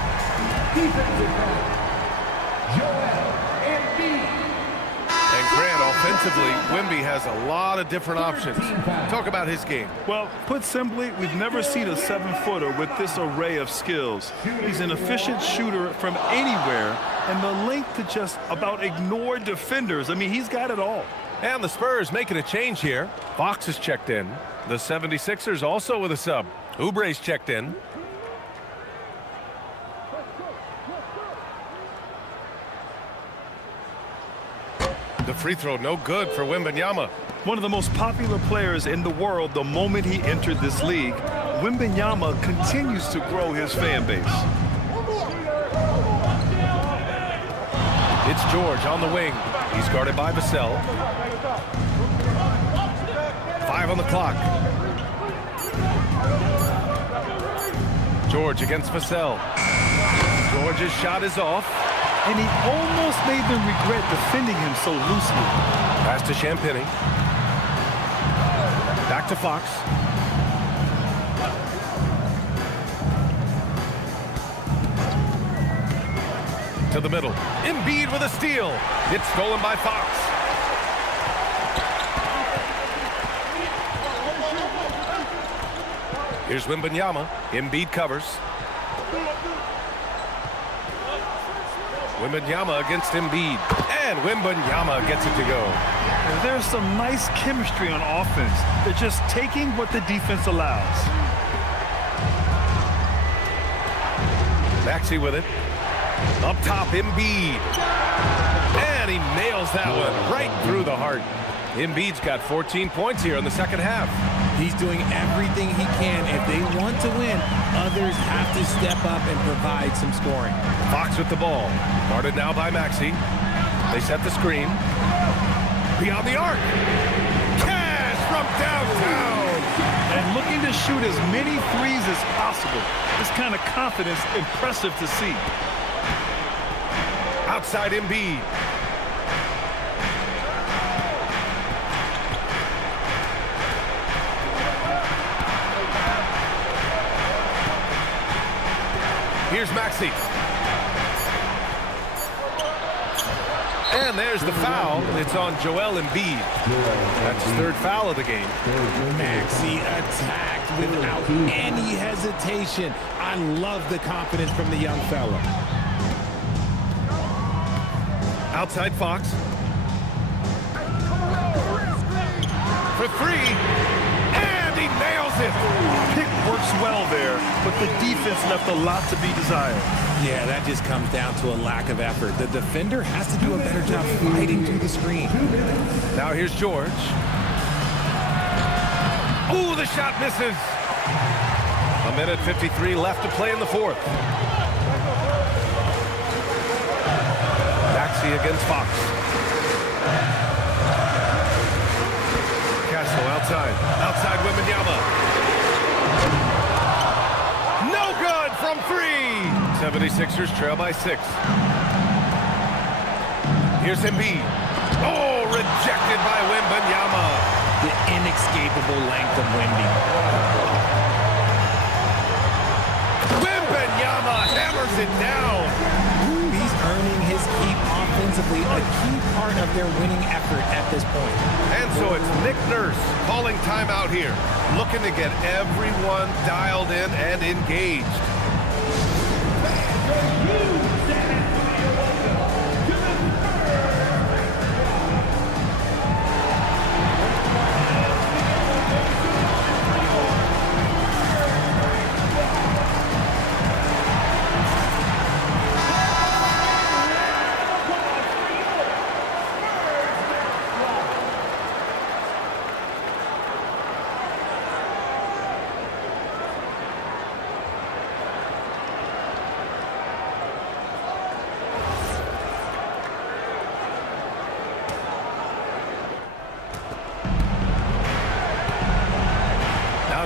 And Grant, offensively, Wemby has a lot of different options. Talk about his game. Well, put simply, we've never seen a 7-footer with this array of skills. He's an efficient shooter from anywhere, and the length to just about ignore defenders. I mean, he's got it all. And the Spurs making a change here. Fox is checked in. The 76ers also with a sub. Oubre's checked in. The free throw no good for Wembanyama. One of the most popular players in the world the moment he entered this league, Wembanyama continues to grow his fan base. It's George on the wing. He's guarded by Vassell. 5 on the clock. George against Vassell. George's shot is off. And he almost made them regret defending him so loosely. Pass to Champagny. Back to Fox. To the middle. Embiid with a steal. It's stolen by Fox. Here's Wembanyama. Embiid covers. Wembanyama against Embiid. And Wembanyama gets it to go. There's some nice chemistry on offense. They're just taking what the defense allows. Maxey with it. Up top, Embiid. And he nails that one right through the heart. Embiid's got 14 points here in the second half. He's doing everything he can. If they want to win, others have to step up and provide some scoring. Fox with the ball. Guarded now by Maxey. They set the screen. Beyond the arc. Cash from downtown. And looking to shoot as many threes as possible. This kind of confidence, impressive to see. Outside Embiid. Here's Maxey. And there's the foul. It's on Joel Embiid. That's his third foul of the game. Maxey attacked without any hesitation. I love the confidence from the young fella. Outside Fox. For three. And he nails it. Pick works well there, but the defense left a lot to be desired. Yeah, that just comes down to a lack of effort. The defender has to do a better job fighting through the screen. Now here's George. Ooh, the shot misses. 1:53 left to play in the fourth. Maxey against Fox. Castle outside. Outside Wembanyama. No good from three. 76ers trail by 6. Here's Embiid. Oh, rejected by Wembanyama. The inescapable length of Wemby. Wembanyama hammers it down. Ooh, he's earning his keep offensively, a key part of their winning effort at this point. And so it's Nick Nurse calling timeout here, looking to get everyone dialed in and engaged.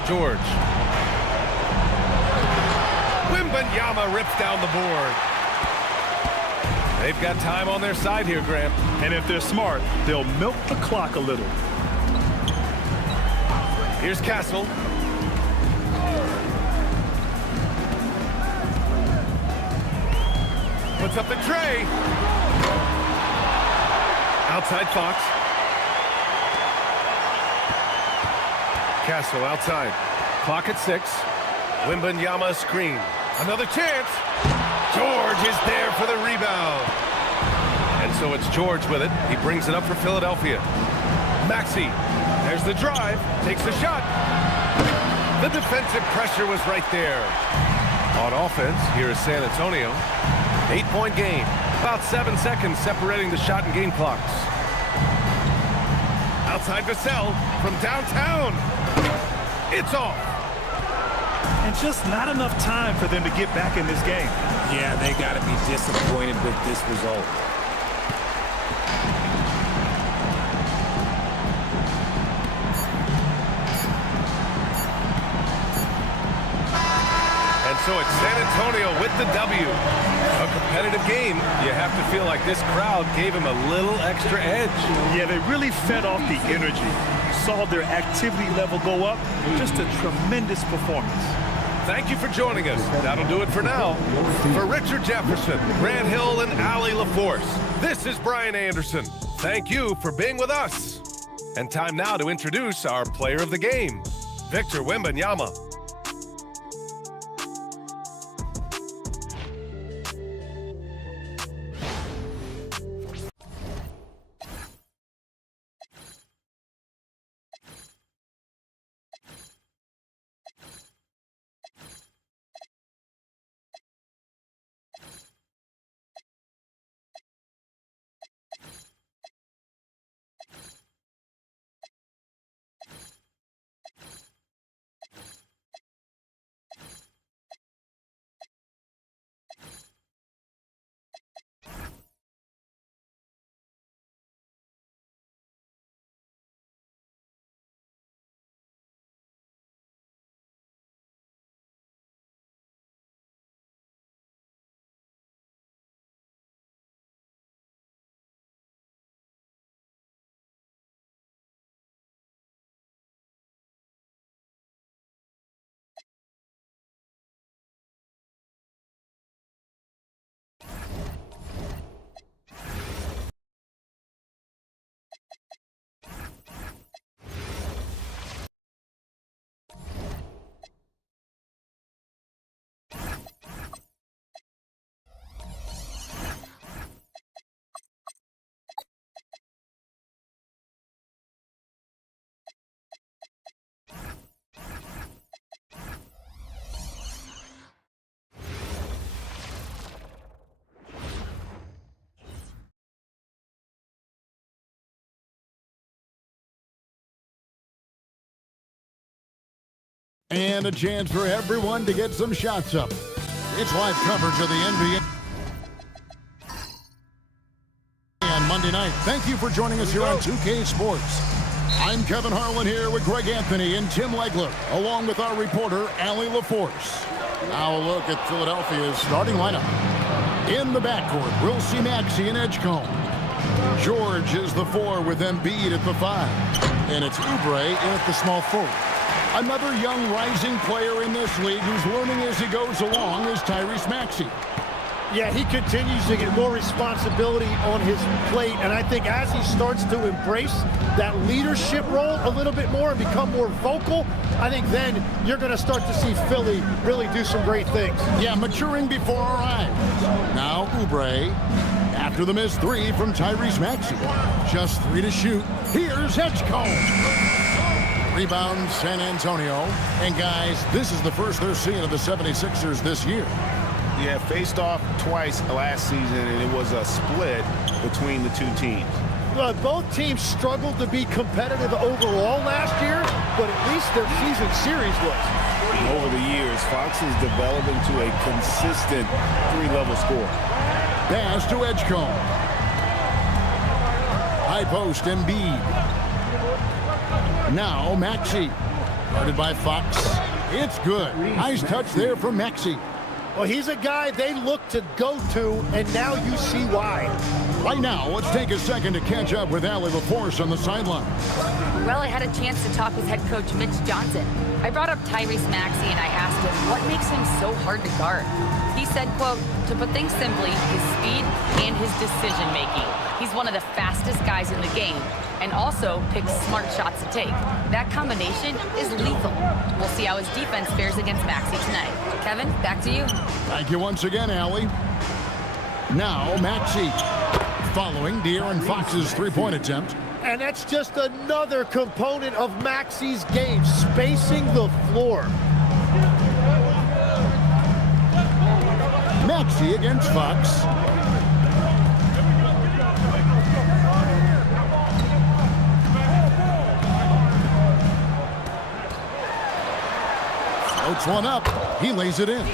George. Wembanyama rips down the board. They've got time on their side here, Graham. And if they're smart, they'll milk the clock a little. Here's Castle. Puts up the tray. Outside Fox. Castle outside. Clock at 6. Wembanyama screen. Another chance. George is there for the rebound. And so it's George with it. He brings it up for Philadelphia. Maxey. There's the drive. Takes the shot. The defensive pressure was right there. On offense, here is San Antonio. 8-point game. About 7 seconds separating the shot and game clocks. Outside Vassell from downtown. It's off. And just not enough time for them to get back in this game. Yeah, they got to be disappointed with this result. And so it's San Antonio with the W. A competitive game. You have to feel like this crowd gave him a little extra edge. Yeah, they really fed off the energy. Saw their activity level go up. Just a tremendous performance. Thank you for joining us. That'll do it for now. For Richard Jefferson, Grant Hill, and Allie LaForce, this is Brian Anderson. Thank you for being with us. And time now to introduce our player of the game, Victor Wembanyama. And a chance for everyone to get some shots up. It's live coverage of the NBA on Monday night. Thank you for joining us here on 2K Sports. I'm Kevin Harlan here with Greg Anthony and Tim Legler, along with our reporter, Allie LaForce. Now a look at Philadelphia's starting lineup. In the backcourt, we'll see Maxey and Edgecombe. George is the 4 with Embiid at the 5. And it's Oubre in at the small forward. Another young rising player in this league who's learning as he goes along is Tyrese Maxey. Yeah, he continues to get more responsibility on his plate, and I think as he starts to embrace that leadership role a little bit more and become more vocal, I think then you're going to start to see Philly really do some great things. Yeah, maturing before our eyes. Now Oubre, after the missed 3 from Tyrese Maxey. Just 3 to shoot. Here's Edgecombe. Rebound San Antonio. And guys, this is the first they're seeing of the 76ers this year. Yeah, faced off twice last season, and it was a split between the two teams. Well, both teams struggled to be competitive overall last year, but at least their season series was. Over the years, Fox has developed into a consistent 3-level scorer. Pass to Edgecombe. High post Embiid. Now Maxey. Guarded by Fox. It's good. Nice touch there from Maxey. Well, he's a guy they look to go to, and now you see why. Right now, let's take a second to catch up with Allie LaForce on the sideline. Well, I had a chance to talk with head coach Mitch Johnson. I brought up Tyrese Maxey and I asked him what makes him so hard to guard. He said, quote, to put things simply, his speed and his decision making. He's one of the fastest guys in the game and also picks smart shots to take. That combination is lethal. We'll see how his defense fares against Maxey tonight. Kevin, back to you. Thank you once again, Allie. Now, Maxey following De'Aaron Fox's three-point attempt. And that's just another component of Maxey's game, spacing the floor. Maxey against Fox. Floats one up. He lays it in.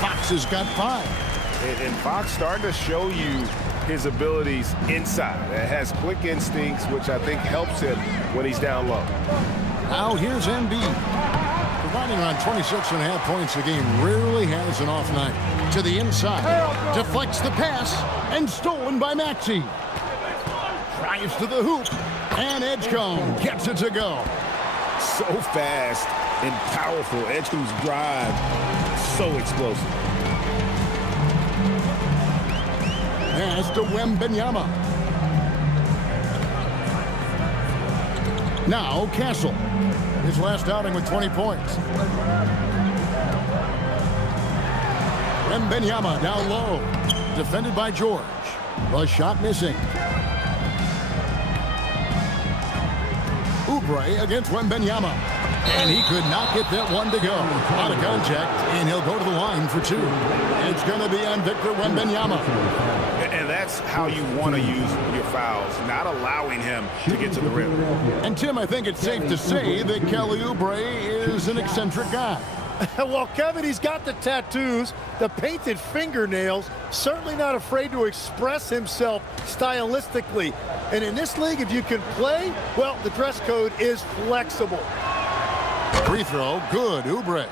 Fox has got 5. And Fox starting to show you his abilities inside. It has quick instincts, which I think helps him when he's down low. Now here's Embiid. Providing on 26.5 points a game, rarely has an off night. To the inside. Deflects the pass and stolen by Maxey. Drives to the hoop. And Edgecombe gets it to go. So fast and powerful. Edgecombe's drive, so explosive. Pass to Wembanyama. Now Castle. His last outing with 20 points. Wembanyama down low. Defended by George. The shot missing. Oubre against Wembanyama. And he could not get that one to go. Out of contact, and he'll go to the line for 2. It's going to be on Victor Wembanyama. And that's how you want to use your fouls, not allowing him to get to the rim. And Tim, I think it's safe to say that Kelly Oubre is an eccentric guy. Well, Kevin, he's got the tattoos, the painted fingernails, certainly not afraid to express himself stylistically. And in this league, if you can play, well, the dress code is flexible. Free throw, good, Oubre.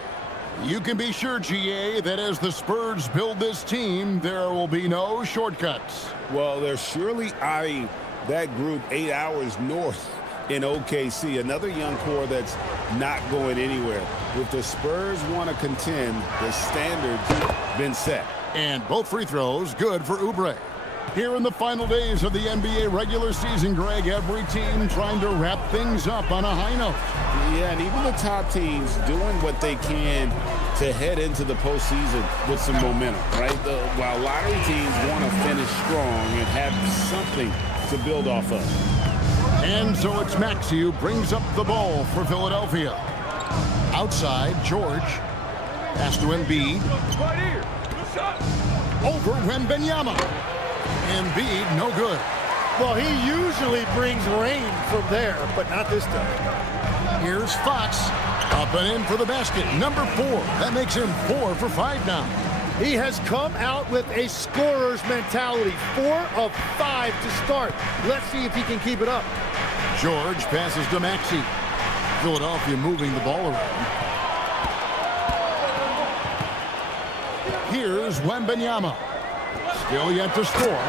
You can be sure, GA, that as the Spurs build this team, there will be no shortcuts. Well, they're surely eyeing that group 8 hours north in OKC, another young core that's not going anywhere. If the Spurs want to contend, the standard's been set. And both free throws good for Oubre. Here in the final days of the NBA regular season, Greg, every team trying to wrap things up on a high note. Yeah, and even the top teams doing what they can to head into the postseason with some momentum, right? While lottery teams want to finish strong and have something to build off of. And so it's Maxey who brings up the ball for Philadelphia. Outside, George. Pass to Embiid. Over Wembanyama. Embiid, no good. Well, he usually brings rain from there, but not this time. Here's Fox. Up and in for the basket. Number 4. That makes him 4 for 5 now. He has come out with a scorer's mentality. 4 of 5 to start. Let's see if he can keep it up. George passes to Maxey. Philadelphia moving the ball around. Here's Wembanyama. Still yet to score.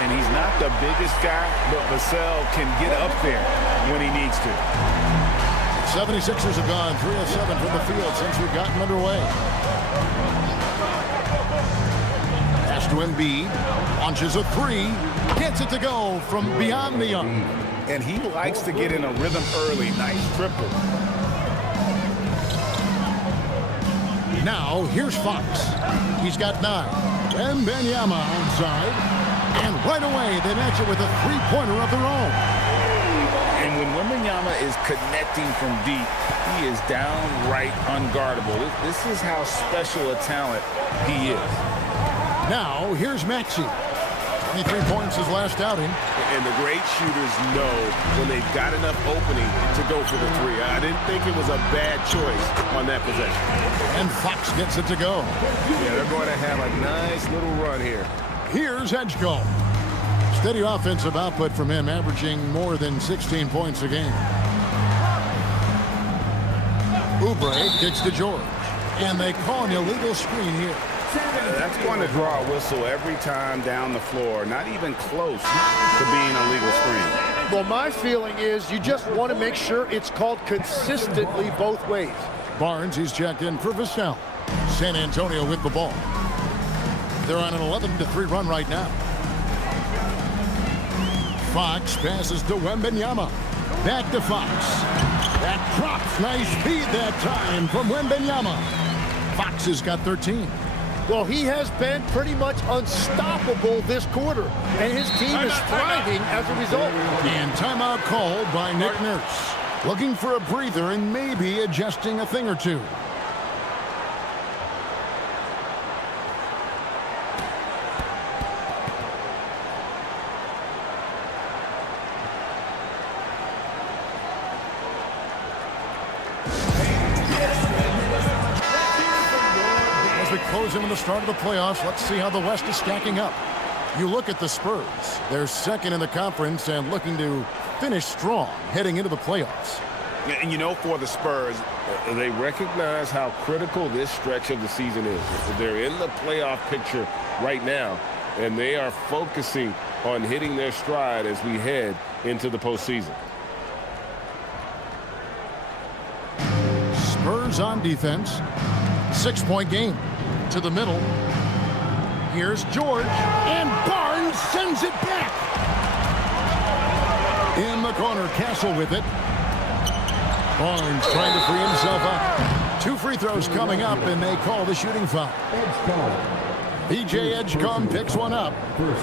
And he's not the biggest guy, but Vassell can get up there when he needs to. 76ers have gone 3 of 7 from the field since we've gotten underway. Pass to Embiid. Launches a 3. Gets it to go from beyond the arc. And he likes to get in a rhythm early. Nice triple. Now, here's Fox. He's got 9. Wembanyama outside. And right away, they match it with a three-pointer of their own. And when Wembanyama is connecting from deep, he is downright unguardable. This is how special a talent he is. Now, here's Maxey. 23 points his last outing. And the great shooters know when they've got enough opening to go for the 3. I didn't think it was a bad choice on that possession. And Fox gets it to go. Yeah, they're going to have a nice little run here. Here's Edgecombe. Steady offensive output from him, averaging more than 16 points a game. Oubre kicks to George. And they call an illegal screen here. That's going to draw a whistle every time down the floor. Not even close to being a legal screen. Well, my feeling is you just want to make sure it's called consistently both ways. Barnes, he's checked in for Vassell. San Antonio with the ball. They're on an 11-3 run right now. Fox passes to Wembanyama. Back to Fox. That drops. Nice feed that time from Wembanyama. Fox has got 13. Well, he has been pretty much unstoppable this quarter, and his team is thriving as a result. And timeout called by Nick Nurse. Looking for a breather and maybe adjusting a thing or two. Closing in the start of the playoffs. Let's see how the West is stacking up. You look at the Spurs. They're second in the conference and looking to finish strong heading into the playoffs. And you know, for the Spurs, they recognize how critical this stretch of the season is. They're in the playoff picture right now, and they are focusing on hitting their stride as we head into the postseason. Spurs on defense. 6-point game. To the middle. Here's George, and Barnes sends it back. In the corner, Castle with it. Barnes trying to free himself up. 2 free throws coming up, and they call the shooting foul. PJ Edgecombe picks one up.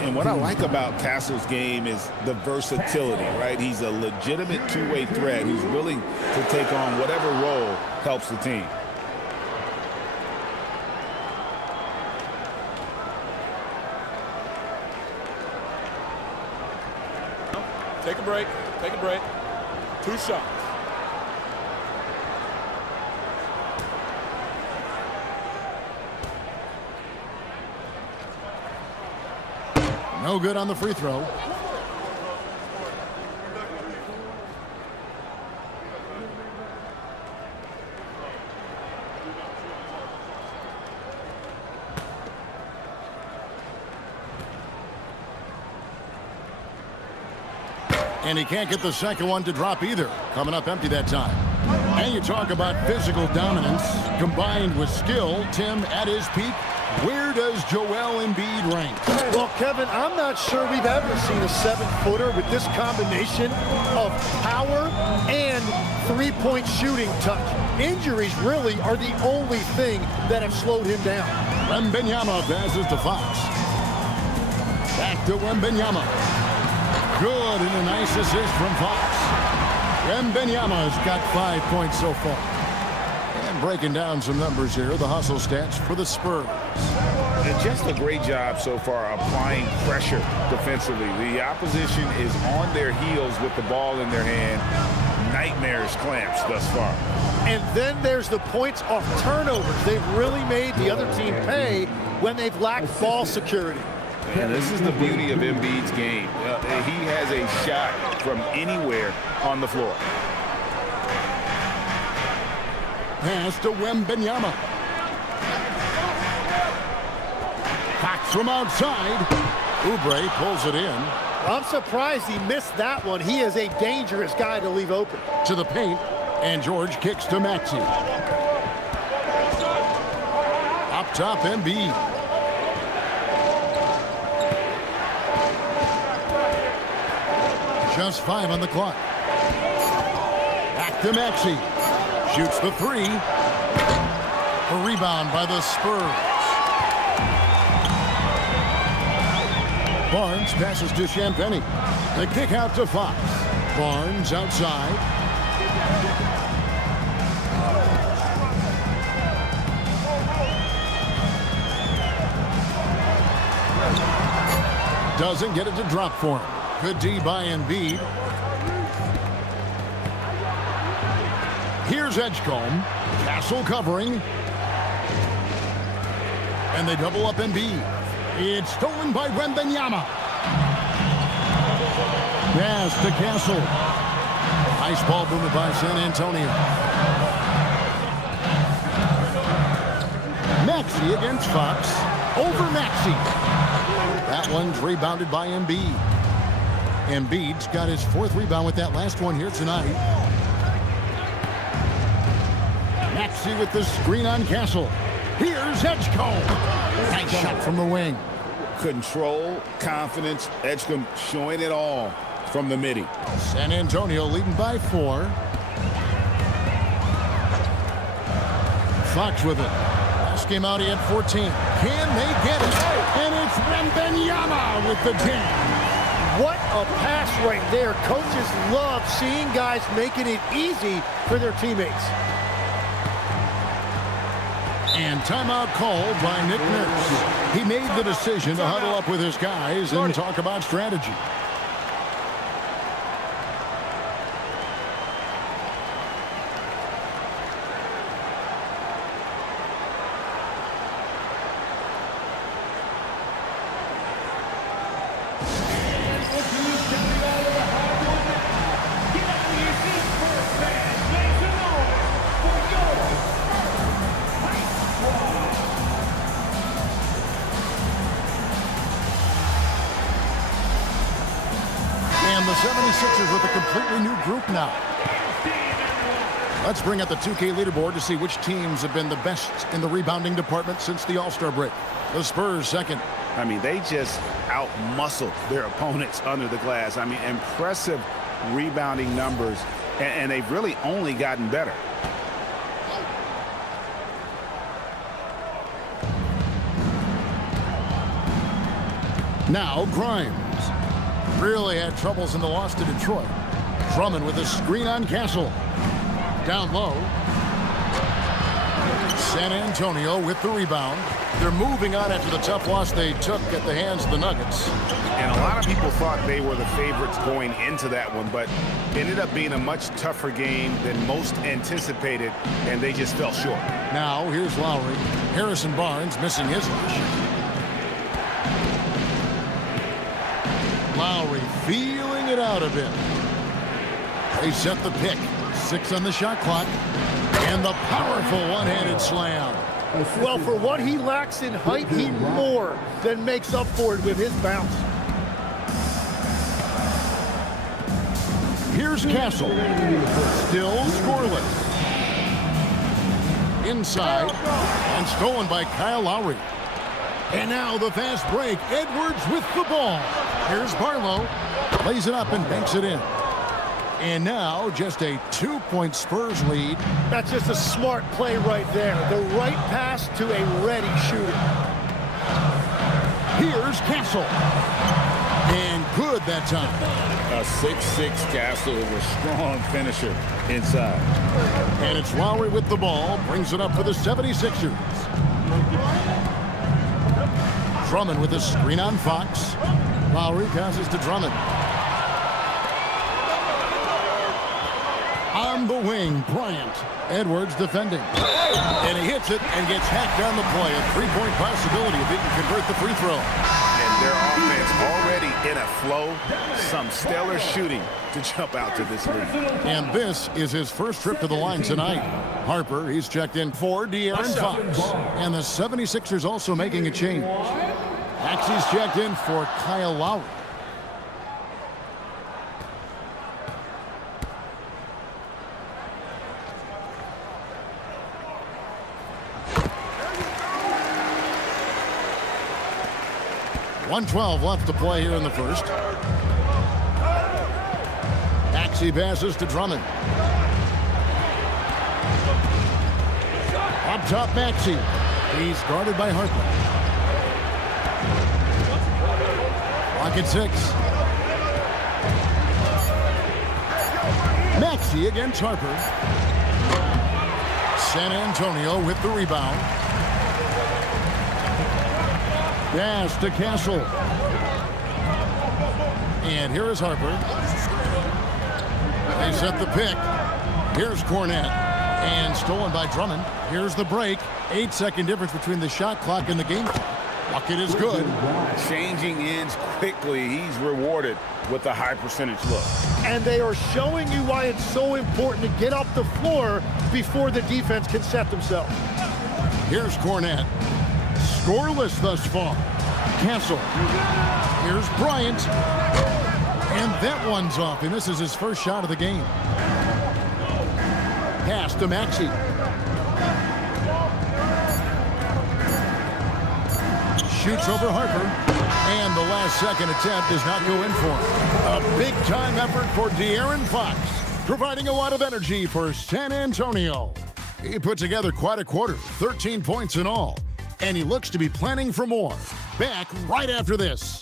And what I like about Castle's game is the versatility, right? He's a legitimate two-way threat who's willing to take on whatever role helps the team. Take a break. Take a break. 2 shots. No good on the free throw. And he can't get the second one to drop either. Coming up empty that time. And you talk about physical dominance combined with skill. Tim, at his peak, where does Joel Embiid rank? Well, Kevin, I'm not sure we've ever seen a 7-footer with this combination of power and three-point shooting touch. Injuries really are the only thing that have slowed him down. Wembanyama passes to Fox. Back to Wembanyama. Good, and a nice assist from Fox. Wembanyama's got 5 points so far. And breaking down some numbers here, the hustle stats for the Spurs. And just a great job so far applying pressure defensively. The opposition is on their heels with the ball in their hand. Nightmarish clamps thus far. And then there's the points off turnovers. They've really made the other team pay when they've lacked ball security. And this is the beauty of Embiid's game. He has a shot from anywhere on the floor. Pass to Wembanyama. Fox from outside. Oubre pulls it in. I'm surprised he missed that one. He is a dangerous guy to leave open. To the paint, and George kicks to Maxey. Up top, Embiid. Just 5 on the clock. Back to Maxey. Shoots the 3. A rebound by the Spurs. Barnes passes to Champagnie. The kick out to Fox. Barnes outside. Doesn't get it to drop for him. Good D by Embiid. Here's Edgecombe. Castle covering. And they double up Embiid. It's stolen by Wembanyama. Pass to Castle. Nice ball movement by San Antonio. Maxey against Fox. Over Maxey. That one's rebounded by Embiid. Embiid's got his 4th rebound with that last one here tonight. Maxey with the screen on Castle. Here's Edgecombe. Nice shot from the wing. Control, confidence, Edgecombe showing it all from the midi. San Antonio leading by 4. Fox with it. Last game out he had 14. Can they get it? And it's Wembanyama with the 10. What a pass right there. Coaches love seeing guys making it easy for their teammates. And timeout called by Nick Nurse. He made the decision to huddle up with his guys and talk about strategy. And the 76ers with a completely new group now. Let's bring up the 2K leaderboard to see which teams have been the best in the rebounding department since the All-Star break. The Spurs second. I mean, they just out-muscled their opponents under the glass. I mean, impressive rebounding numbers, and they've really only gotten better. Now Grimes. Really had troubles in the loss to Detroit. Drummond with a screen on Castle. Down low. San Antonio with the rebound. They're moving on after the tough loss they took at the hands of the Nuggets. And a lot of people thought they were the favorites going into that one, but it ended up being a much tougher game than most anticipated, and they just fell short. Now here's Lowry. Harrison Barnes missing his rush. Lowry feeling it out a bit. They set the pick. 6 on the shot clock. And the powerful one-handed slam. Well, for what he lacks in height, he more than makes up for it with his bounce. Here's Castle. Still scoreless. Inside. And stolen by Kyle Lowry. And now the fast break. Edwards with the ball. Here's Barlow. Plays it up and banks it in. And now just a 2-point Spurs lead. That's just a smart play right there. The right pass to a ready shooter. Here's Castle. And good that time. A 6'6" Castle is a strong finisher inside. And it's Lowry with the ball. Brings it up for the 76ers. Drummond with a screen on Fox. Lowry passes to Drummond. On the wing, Bryant. Edwards defending. And he hits it and gets hacked down the play. A 3-point possibility if he can convert the free throw. And their offense already in a flow. Some stellar shooting to jump out to this lead. And this is his first trip to the line tonight. Harper, he's checked in for De'Aaron Fox. And the 76ers also making a change. Maxey's checked in for Kyle Lowry. .112 left to play here in the first. Maxey passes to Drummond. Up top, Maxey. He's guarded by Harper. Clock at 6. Maxey against Harper. San Antonio with the rebound. Pass to Castle. And here is Harper. They set the pick. Here's Cornette. And stolen by Drummond. Here's the break. 8-second difference between the shot clock and the game clock. Bucket is good. Changing ends quickly. He's rewarded with a high percentage look. And they are showing you why it's so important to get off the floor before the defense can set themselves. Here's Cornette. Scoreless thus far. Castle. Here's Bryant. And that one's off, and this is his first shot of the game. Pass to Maxey. Shoots over Harper. And the last second attempt does not go in for him. A big-time effort for De'Aaron Fox, providing a lot of energy for San Antonio. He put together quite a quarter, 13 points in all. And he looks to be planning for more. Back right after this.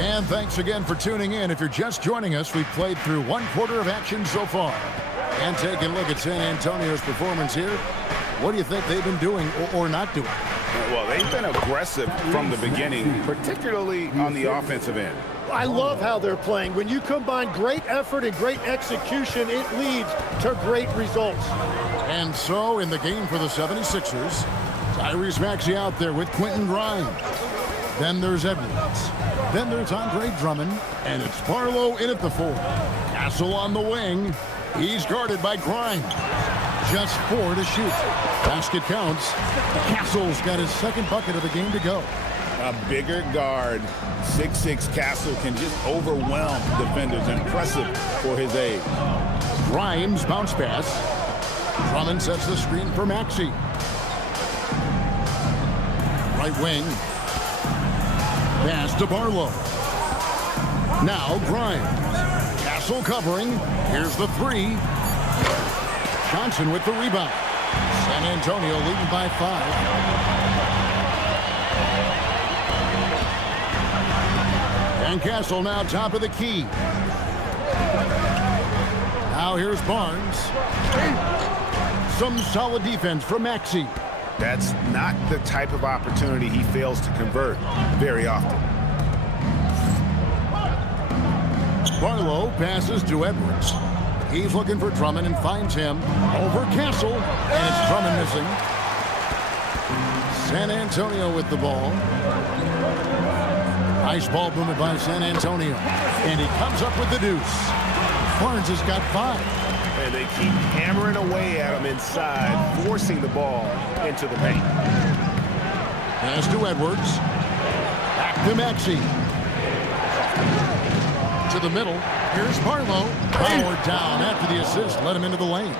And thanks again for tuning in. If you're just joining us, we've played through one quarter of action so far. And taking a look at San Antonio's performance here, what do you think they've been doing or not doing? Well, they've been aggressive from the beginning, particularly on the offensive end. I love how they're playing. When you combine great effort and great execution, it leads to great results. And so, in the game for the 76ers, Tyrese Maxey out there with Quentin Grimes. Then there's Edwards. Then there's Andre Drummond. And it's Barlow in at the 4. Castle on the wing. He's guarded by Grimes. Just 4 to shoot. Basket counts. Castle's got his second bucket of the game to go. A bigger guard, 6'6" Castle can just overwhelm defenders. Impressive for his age. Grimes bounce pass. Drummond sets the screen for Maxey. Right wing. Pass to Barlow. Now Grimes. Castle covering. Here's the 3. Johnson with the rebound. San Antonio leading by 5. And Castle now top of the key. Now here's Barnes. Some solid defense from Maxey. That's not the type of opportunity he fails to convert very often. Barlow passes to Edwards. He's looking for Drummond and finds him over Castle. And it's Drummond missing. San Antonio with the ball. Nice ball movement by San Antonio. And he comes up with the deuce. Barnes has got 5. And they keep hammering away at him inside, forcing the ball into the paint. Pass to Edwards. Back to Maxey. To the middle. Here's Barlow. Powered down after the assist. Let him into the lane.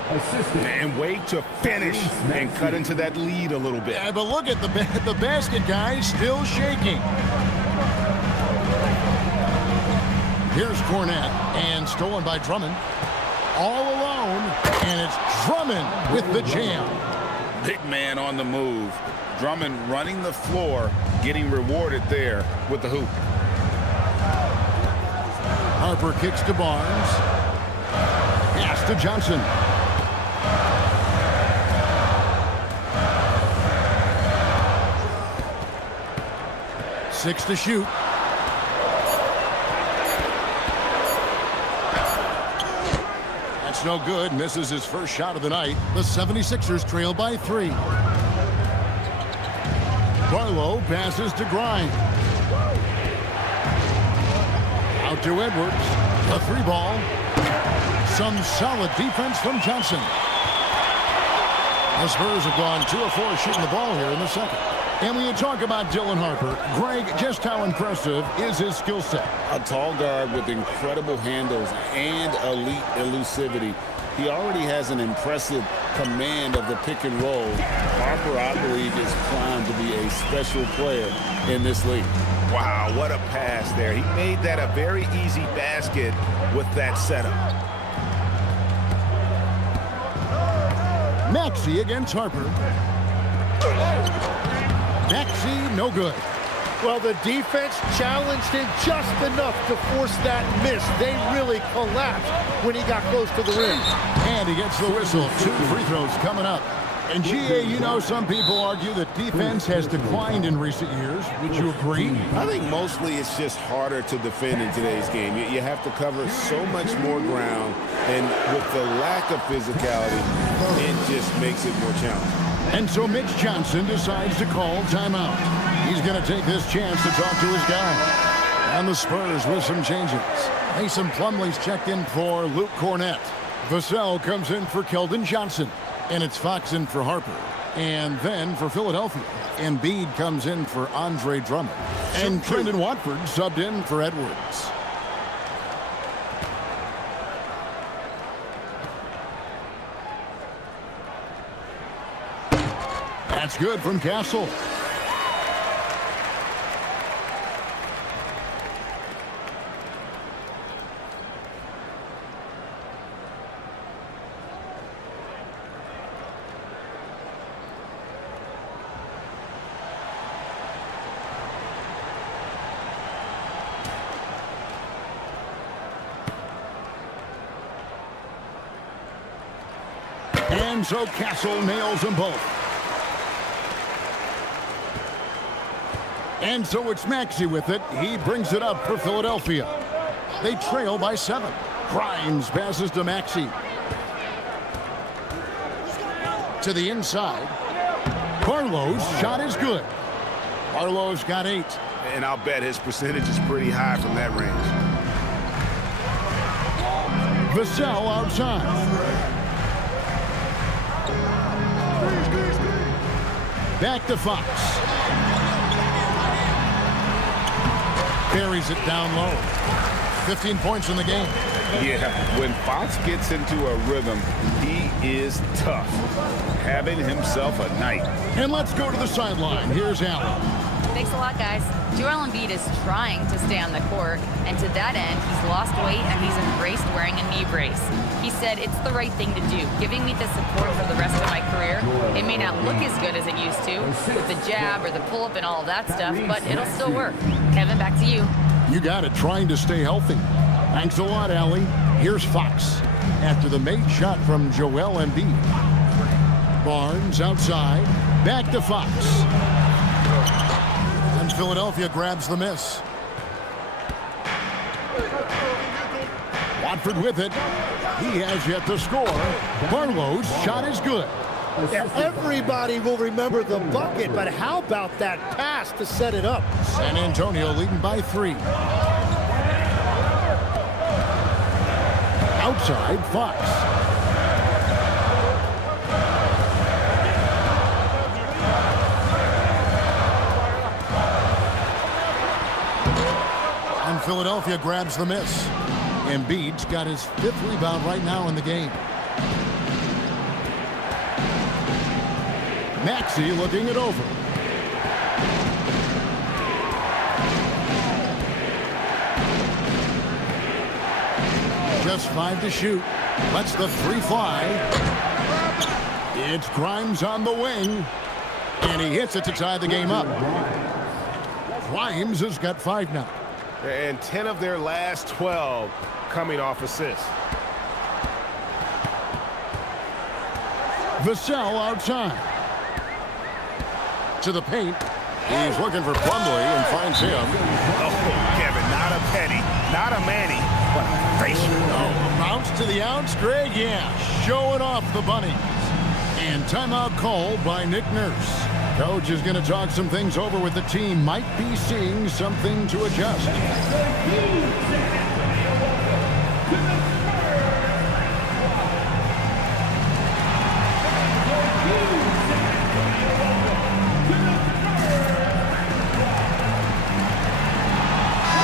And wait to finish and cut into that lead a little bit. Yeah, but look at the basket, guys. Still shaking. Here's Cornette. And stolen by Drummond. All alone. And it's Drummond with the jam. Big man on the move. Drummond running the floor, getting rewarded there with the hoop. Harper kicks to Barnes. Pass to Johnson. Six to shoot. That's no good. Misses his first shot of the night. The 76ers trail by 3. Barlow passes to Grimes. Out to Edwards. A 3 ball. Some solid defense from Johnson. The Spurs have gone 2 of 4 shooting the ball here in the second. And when you talk about Dylan Harper, Greg, just how impressive is his skill set? A tall guard with incredible handles and elite elusivity. He already has an impressive command of the pick and roll. Harper, I believe, is primed to be a special player in this league. Wow, what a pass there. He made that a very easy basket with that setup. Maxey against Harper. Maxey, no good. Well, the defense challenged him just enough to force that miss. They really collapsed when he got close to the rim. And he gets the whistle. 2 free throws coming up. And GA, you know, some people argue that defense has declined in recent years. Would you agree? I think mostly it's just harder to defend in today's game. You have to cover so much more ground, and with the lack of physicality, it just makes it more challenging. And so Mitch Johnson decides to call timeout. He's going to take this chance to talk to his guy. And the Spurs with some changes. Mason Plumlee's checked in for Luke Cornett. Vassell comes in for Keldon Johnson. And it's Fox in for Harper. And then for Philadelphia, Embiid comes in for Andre Drummond. And Trendon Watford subbed in for Edwards. That's good from Castle. And so Castle nails them both. And so it's Maxey with it. He brings it up for Philadelphia. They trail by 7. Grimes passes to Maxey. To the inside. Barlow's shot is good. Barlow's got 8. And I'll bet his percentage is pretty high from that range. Vassell outside. Back to Fox. Buries it down low. 15 points in the game. Yeah, when Fox gets into a rhythm, he is tough. Having himself a night. And let's go to the sideline. Here's Allen. Thanks a lot, guys. Joel Embiid is trying to stay on the court, and to that end, he's lost weight and he's embraced wearing a knee brace. He said it's the right thing to do, giving me the support for the rest of my career. It may not look as good as it used to, with the jab or the pull-up and all of that stuff, but it'll still work. Kevin, back to you. You got it, trying to stay healthy. Thanks a lot, Allie. Here's Fox after the made shot from Joel Embiid. Barnes outside, back to Fox. And Philadelphia grabs the miss. Watford with it. He has yet to score. Barlow's shot is good. Yeah, everybody will remember the bucket, but how about that pass to set it up? San Antonio leading by 3. Outside, Fox. And Philadelphia grabs the miss. Embiid's got his 5th rebound right now in the game. Maxey looking it over. Just 5 to shoot. Lets the 3 fly. It's Grimes on the wing. And he hits it to tie the game up. Grimes has got 5 now. And 10 of their last 12 coming off assists. Vassell outside. To the paint. He's looking for Plumlee and finds him. Oh, Kevin, not a penny, not a Manny, but a fictional. Oh, bounce to the outs, Greg. Yeah, showing off the bunnies. And timeout called by Nick Nurse. Coach is going to talk some things over with the team. Might be seeing something to adjust.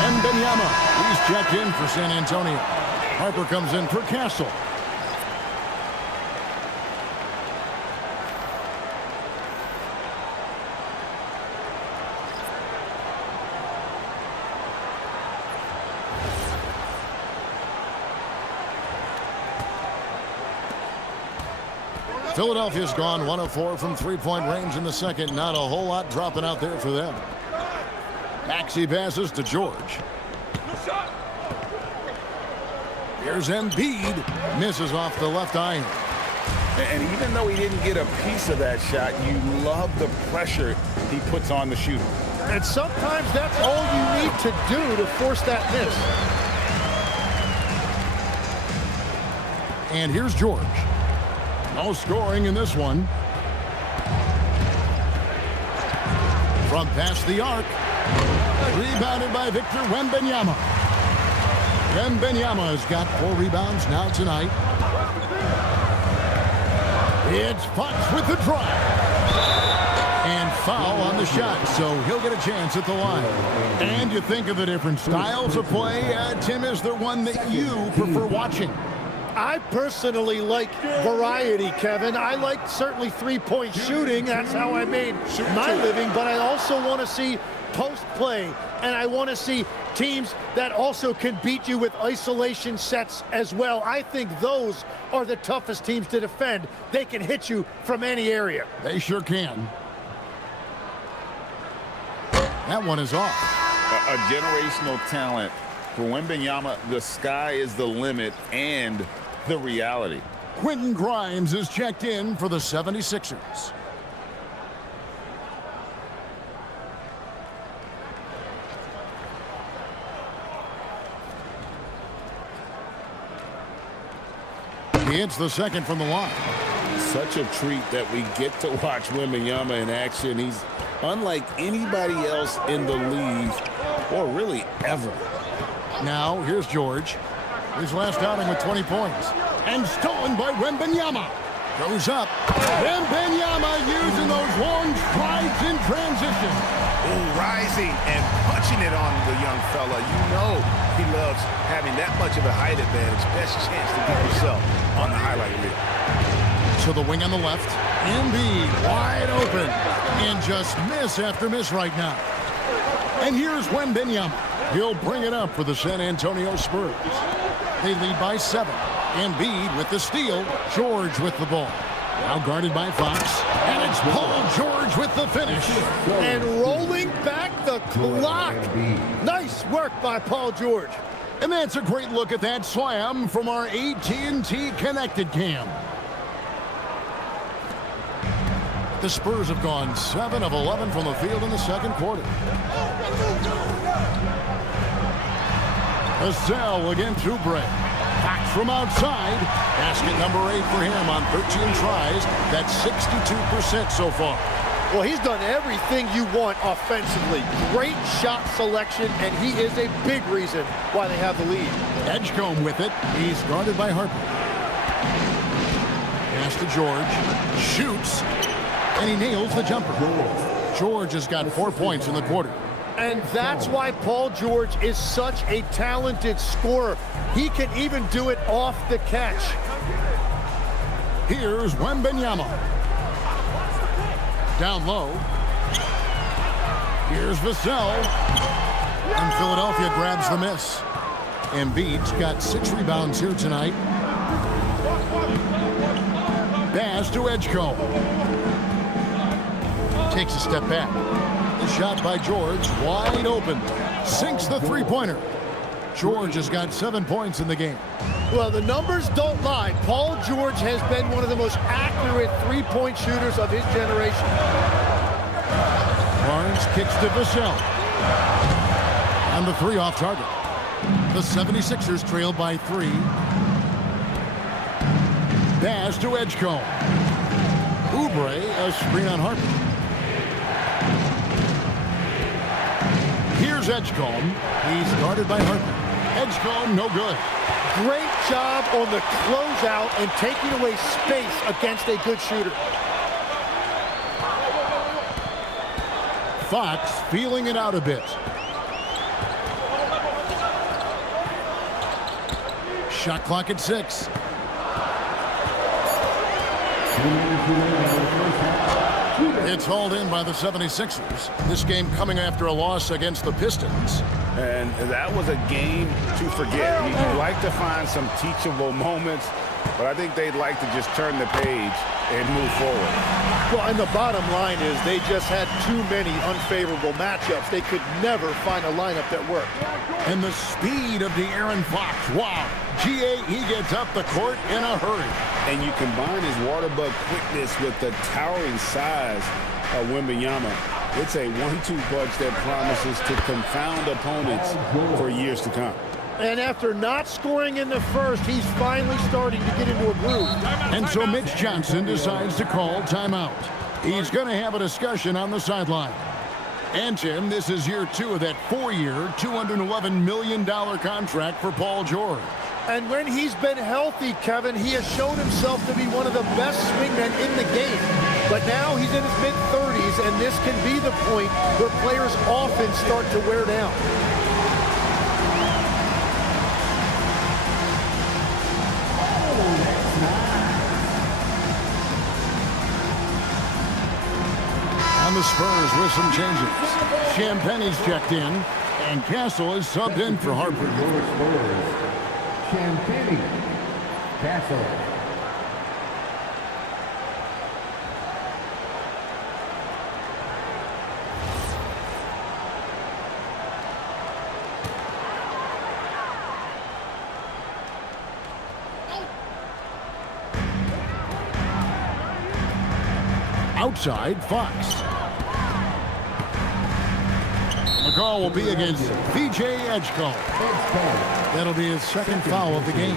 And Benyama, he's checked in for San Antonio. Harper comes in for Castle. Philadelphia's gone 1 of 4 from 3-point range in the second. Not a whole lot dropping out there for them. Maxey passes to George. Here's Embiid. Misses off the left iron. And even though he didn't get a piece of that shot, you love the pressure he puts on the shooter. And sometimes that's all you need to do to force that miss. And here's George. No scoring in this one. From past the arc. Rebounded by Victor Wembanyama. Wembanyama has got 4 rebounds now tonight. It's Fox with the drive. And foul on the shot, so he'll get a chance at the line. And you think of the different styles of play. Tim, is there one that you prefer watching? I personally like variety, Kevin. I like certainly three-point shooting. That's how I made my living. But I also want to see post play, and I want to see teams that also can beat you with isolation sets as well. I think those are the toughest teams to defend. They can hit you from any area. They sure can. That one is off. A generational talent. For Wembanyama, the sky is the limit and the reality. Quentin Grimes is checked in for the 76ers. He hits the second from the line. Such a treat that we get to watch Wembanyama in action. He's unlike anybody else in the league, or really ever. Now, here's George. His last outing with 20 points. And stolen by Wembanyama. Goes up. Wembanyama using those long strides in transition. Ooh, rising and punching it on the young fella. You know he loves having that much of a height advantage. Best chance to get yourself on the highlight reel. To the wing on the left. Embiid wide open. And just miss after miss right now. And here's Wembanyama. He'll bring it up for the San Antonio Spurs. They lead by 7. Embiid with the steal. George with the ball. Now guarded by Fox. And it's Paul George with the finish. And rolling back the clock. Nice work by Paul George. And that's a great look at that slam from our AT&T Connected Cam. The Spurs have gone 7 of 11 from the field in the second quarter. Vassell against Oubre. Fox from outside. Basket number 8 for him on 13 tries. That's 62% so far. Well, he's done everything you want offensively. Great shot selection, and he is a big reason why they have the lead. Edgecombe with it. He's guarded by Harper. Pass to George. Shoots. And he nails the jumper. George has got 4 points in the quarter. And that's why Paul George is such a talented scorer. He can even do it off the catch. Here's Wembanyama. Down low. Here's Vassell. And Philadelphia grabs the miss. Embiid's got 6 rebounds here tonight. Pass to Edgecombe. Takes a step back. The shot by George, wide open. Sinks the three-pointer. George has got 7 points in the game. Well, the numbers don't lie. Paul George has been one of the most accurate three-point shooters of his generation. Barnes kicks to Vassell. And the 3 off target. The 76ers trail by 3. Pass to Edgecombe. Oubre, a screen on Harper. Here's Edgecombe. He's guarded by Harper. Edgecombe, no good. Great job on the closeout and taking away space against a good shooter. Fox feeling it out a bit. Shot clock at 6. It's hauled in by the 76ers. This game coming after a loss against the Pistons. And that was a game to forget. You'd like to find some teachable moments. but I think they'd like to just turn the page and move forward. Well, and the bottom line is they just had too many unfavorable matchups. They could never find a lineup that worked. And the speed of De'Aaron Fox. Wow. GA, he gets up the court in a hurry. And you combine his water bug quickness with the towering size of Wembanyama. It's a 1-2 punch that promises to confound opponents for years to come. And after not scoring in the first, he's finally starting to get into a groove. And so Mitch Johnson decides to call timeout. He's going to have a discussion on the sideline. And Tim, this is year 2 of that 4-year, $211 million contract for Paul George. And when he's been healthy, Kevin, he has shown himself to be one of the best swingmen in the game. But now he's in his mid-30s, and this can be the point where players often start to wear down. And the Spurs with some changes. Champagne's checked in, and Castle is subbed in for Harper. Champagne, Castle. Outside, Fox. The call will be against VJ Edgecombe. That'll be his second foul of the game.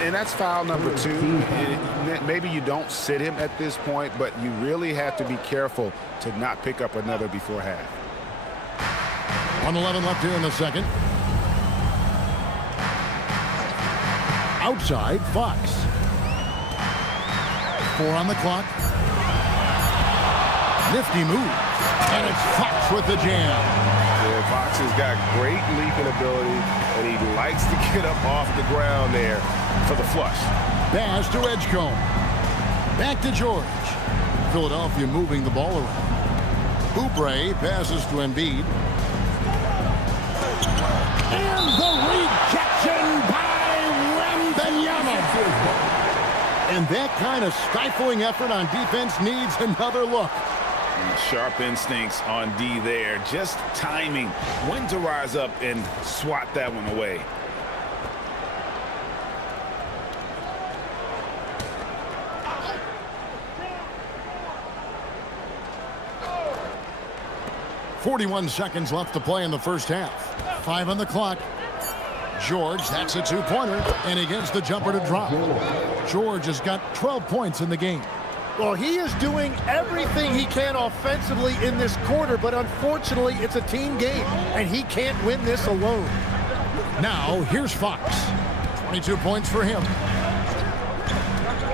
And that's foul number 2. Maybe you don't sit him at this point, but you really have to be careful to not pick up another before half. 1:11 left here in the second. Outside, Fox. 4 on the clock. Nifty move. And it's Fox with the jam. Yeah, Fox has got great leaping ability, and he likes to get up off the ground there for the flush. Pass to Edgecombe. Back to George. Philadelphia moving the ball around. Oubre passes to Embiid. And the rejection by Wembanyama. And that kind of stifling effort on defense needs another look. Sharp instincts on D there. Just timing when to rise up and swat that one away. .41 seconds left to play in the first half. 5 on the clock. George, that's a 2-pointer, and he gets the jumper to drop. George has got 12 points in the game. Well, he is doing everything he can offensively in this quarter, but unfortunately, it's a team game, and he can't win this alone. Now, here's Fox. 22 points for him.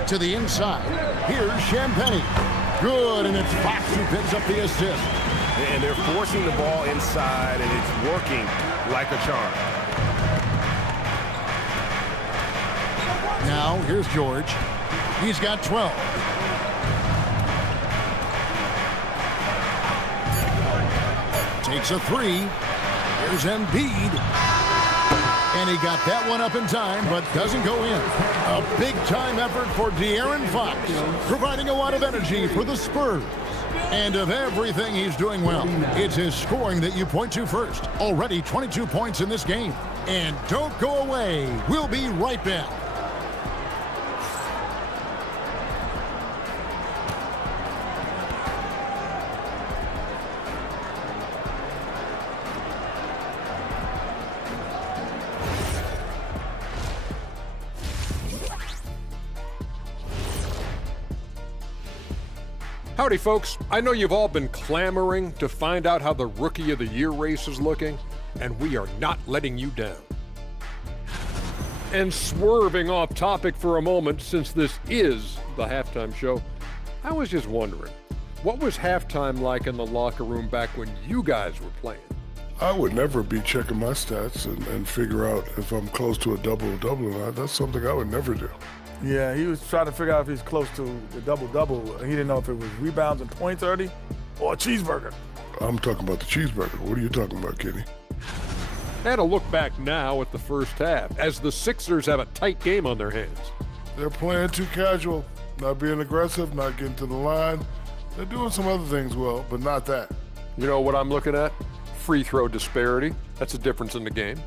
To the inside. Here's Champagnie. Good, and it's Fox who picks up the assist. And they're forcing the ball inside, and it's working like a charm. Now, here's George. He's got 12. Takes a 3. Here's Embiid. And he got that one up in time, but doesn't go in. A big-time effort for De'Aaron Fox, providing a lot of energy for the Spurs. And of everything he's doing well, it's his scoring that you point to first. Already 22 points in this game. And don't go away. We'll be right back. Howdy, folks. I know you've all been clamoring to find out how the Rookie of the Year race is looking, and we are not letting you down. And swerving off topic for a moment, since this is the halftime show, I was just wondering, what was halftime like in the locker room back when you guys were playing? I would never be checking my stats and figure out if I'm close to a double-double or not. That's something I would never do. Yeah, he was trying to figure out if he's close to the double-double. He didn't know if it was rebounds and points already or a cheeseburger. I'm talking about the cheeseburger. What are you talking about, Kenny? And a look back now at the first half, as the Sixers have a tight game on their hands. They're playing too casual, not being aggressive, not getting to the line. They're doing some other things well, but not that. You know what I'm looking at? Free throw disparity. That's a difference in the game.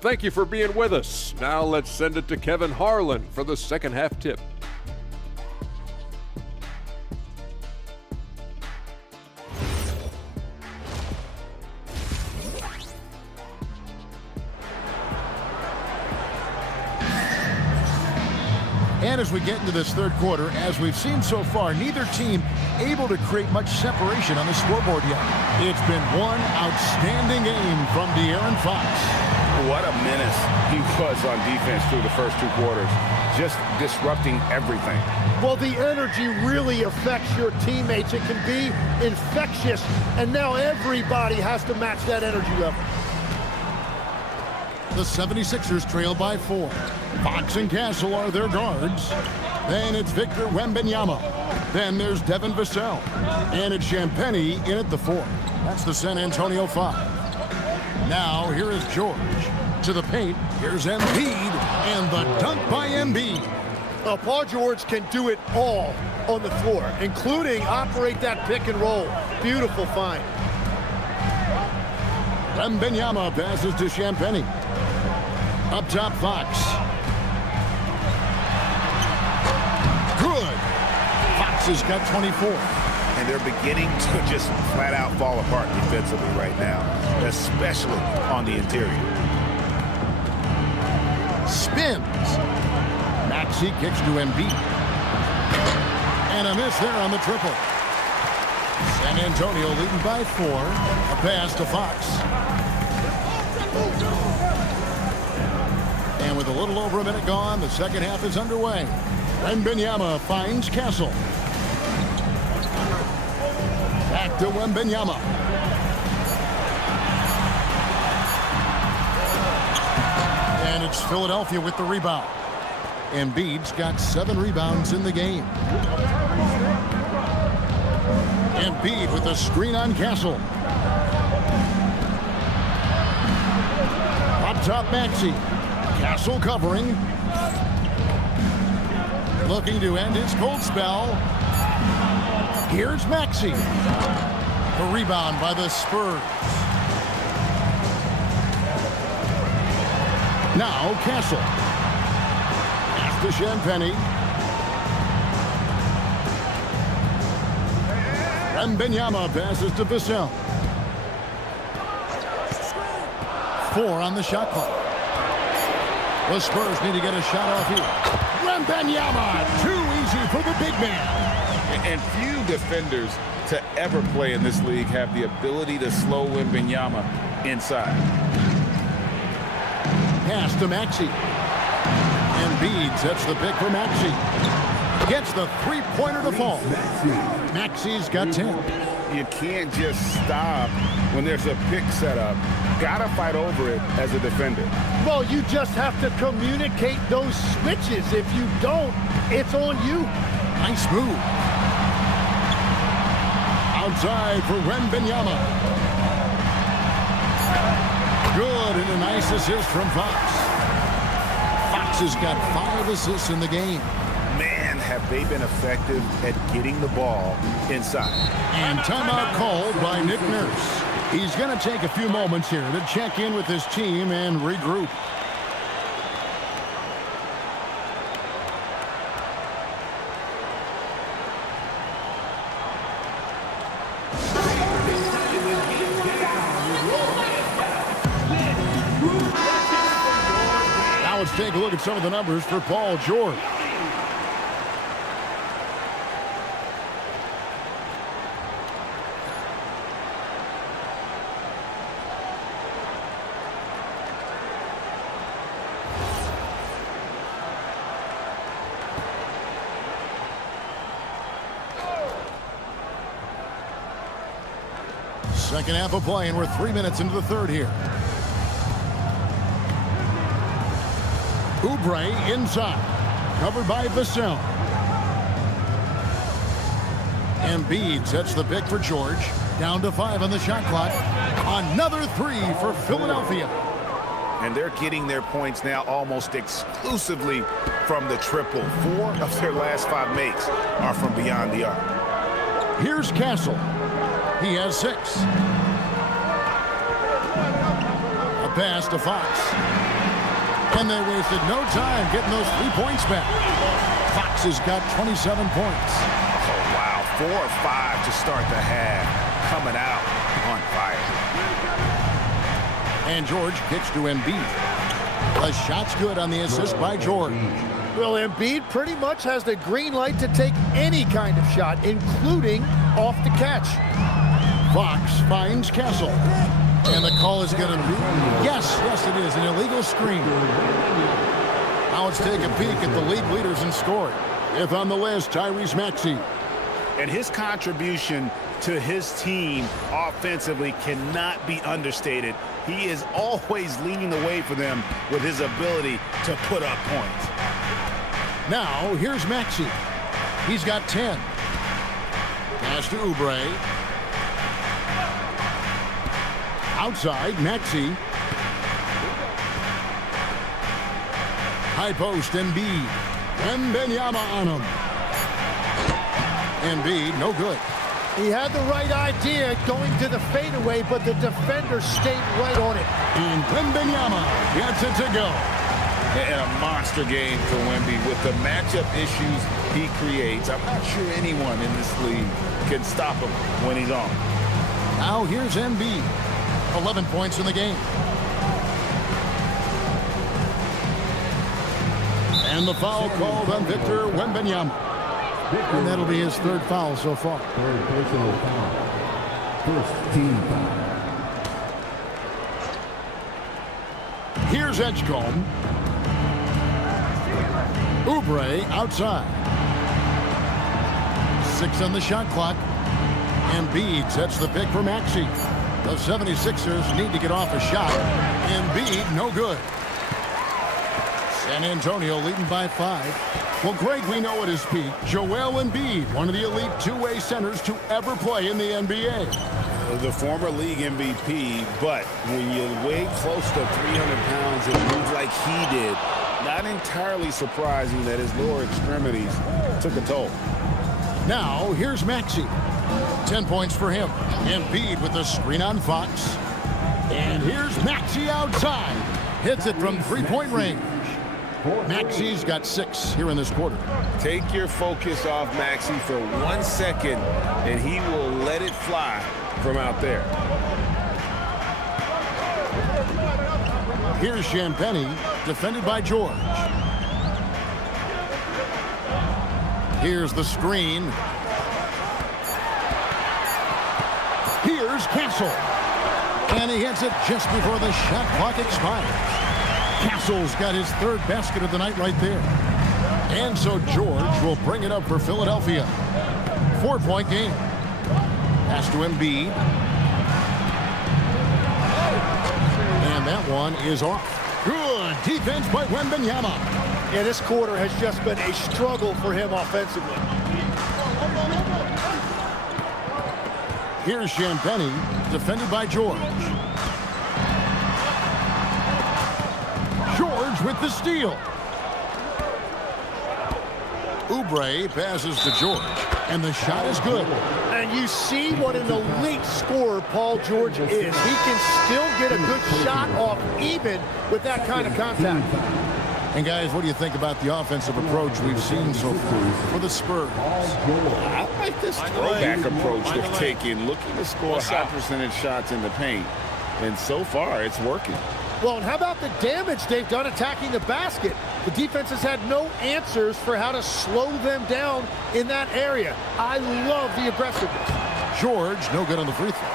Thank you for being with us. Now let's send it to Kevin Harlan for the second half tip. And as we get into this third quarter, as we've seen so far, neither team able to create much separation on the scoreboard yet. It's been one outstanding game from De'Aaron Fox. What a menace he was on defense through the first 2 quarters, just disrupting everything. Well, the energy really affects your teammates. It can be infectious, and now everybody has to match that energy level. The 76ers trail by 4. Fox and Castle are their guards. Then it's Victor Wembanyama. Then there's Devin Vassell. And it's Champagnie in at the 4. That's the San Antonio 5. Now here is George. To the paint, here's Embiid. And the dunk by Embiid. Paul George can do it all on the floor, including operate that pick and roll. Beautiful find. Wembanyama passes to Champagnie. Up top, Fox. Good. Fox has got 24. And they're beginning to just flat out fall apart defensively right now, especially on the interior. Spins. Maxey kicks to Embiid. And a miss there on the triple. San Antonio leading by 4. A pass to Fox. And with a little over a minute gone, the second half is underway. Wembanyama finds Castle. Back to Wembanyama. And it's Philadelphia with the rebound. Embiid's got 7 rebounds in the game. Embiid with a screen on Castle. Up top, Maxey. Castle covering. Looking to end his cold spell. Here's Maxey. The rebound by the Spurs. Now Castle. Pass to Champagnie. Wembanyama passes to Vassell. 4 on the shot clock. The Spurs need to get a shot off here. Wembanyama, too easy for the big man. And few defenders to ever play in this league have the ability to slow Wembanyama inside. Pass to Maxey. Embiid sets the pick for Maxey. Gets the three-pointer to fall. Maxey's got 10. You can't just stop when there's a pick set up. Gotta fight over it as a defender. Well, you just have to communicate those switches. If you don't, it's on you. Nice move. Outside for Wembanyama. Good, and a nice assist from Fox. Fox has got 5 assists in the game. Man, have they been effective at getting the ball inside. And timeout called by Nick Nurse. He's going to take a few moments here to check in with his team and regroup. Now let's take a look at some of the numbers for Paul George. Second half of play, and we're 3 minutes into the third here. Oubre inside, covered by Vassell. Embiid sets the pick for George. Down to 5 on the shot clock. Another 3 for Philadelphia. and they're getting their points now almost exclusively from the triple. 4 of their last 5 makes are from beyond the arc. Here's Castle. He has 6. A pass to Fox. And they wasted no time getting those 3 points back. Fox has got 27 points. Oh, wow. 4 or 5 to start the half. Coming out on fire. And George kicks to Embiid. The shot's good on the assist by George. Well, Embiid pretty much has the green light to take any kind of shot, including off the catch. Fox finds Castle. And the call is going to be, yes, it is, an illegal screen. Now let's take a peek at the league leaders in scoring. Fifth on the list, Tyrese Maxey. And his contribution to his team offensively cannot be understated. He is always leading the way for them with his ability to put up points. Now, here's Maxey. He's got 10. Pass to Oubre. Outside, Maxey. High post, Embiid. Wembanyama on him. Embiid, no good. He had the right idea going to the fadeaway, but the defender stayed right on it. And Wembanyama gets it to go. And a monster game for Wemby with the matchup issues he creates. I'm not sure anyone in this league can stop him when he's on. Now here's Embiid. 11 points in the game. And the foul called on Victor Wembanyama. And that'll be his 3rd foul so far. 3rd personal foul. 1st team foul. Here's Edgecombe. Oubre outside. 6 on the shot clock. Embiid sets the pick for Maxey. The 76ers need to get off a shot. Embiid, no good. San Antonio leading by 5. Well, Greg, we know at his peak, Joel Embiid, one of the elite two-way centers to ever play in the NBA. The former league MVP, but when you weigh close to 300 pounds and moves like he did, not entirely surprising that his lower extremities took a toll. Now, here's Maxey. 10 points for him. Embiid with the screen on Fox. And here's Maxey outside. Hits it from 3-point range. Maxey's got 6 here in this quarter. Take your focus off Maxey for 1 second, and he will let it fly from out there. Here's Champagny, defended by George. Here's the screen. Here's Castle. And he hits it just before the shot clock expires. Castle's got his 3rd basket of the night right there. And so George will bring it up for Philadelphia. 4-point game. Pass to Embiid. And that one is off. Good defense by Wembanyama. Yeah, this quarter has just been a struggle for him offensively. Here's Champagny, defended by George. George with the steal. Oubre passes to George, and the shot is good. And you see what an elite scorer Paul George is. He can still get a good shot off even with that kind of contact. And guys, what do you think about the offensive approach we've seen so far for the Spurs? I like this throwback approach they're taking, looking to score high percentage shots in the paint. And so far, it's working. Well, and how about the damage they've done attacking the basket? The defense has had no answers for how to slow them down in that area. I love the aggressiveness. George, no good on the free throw.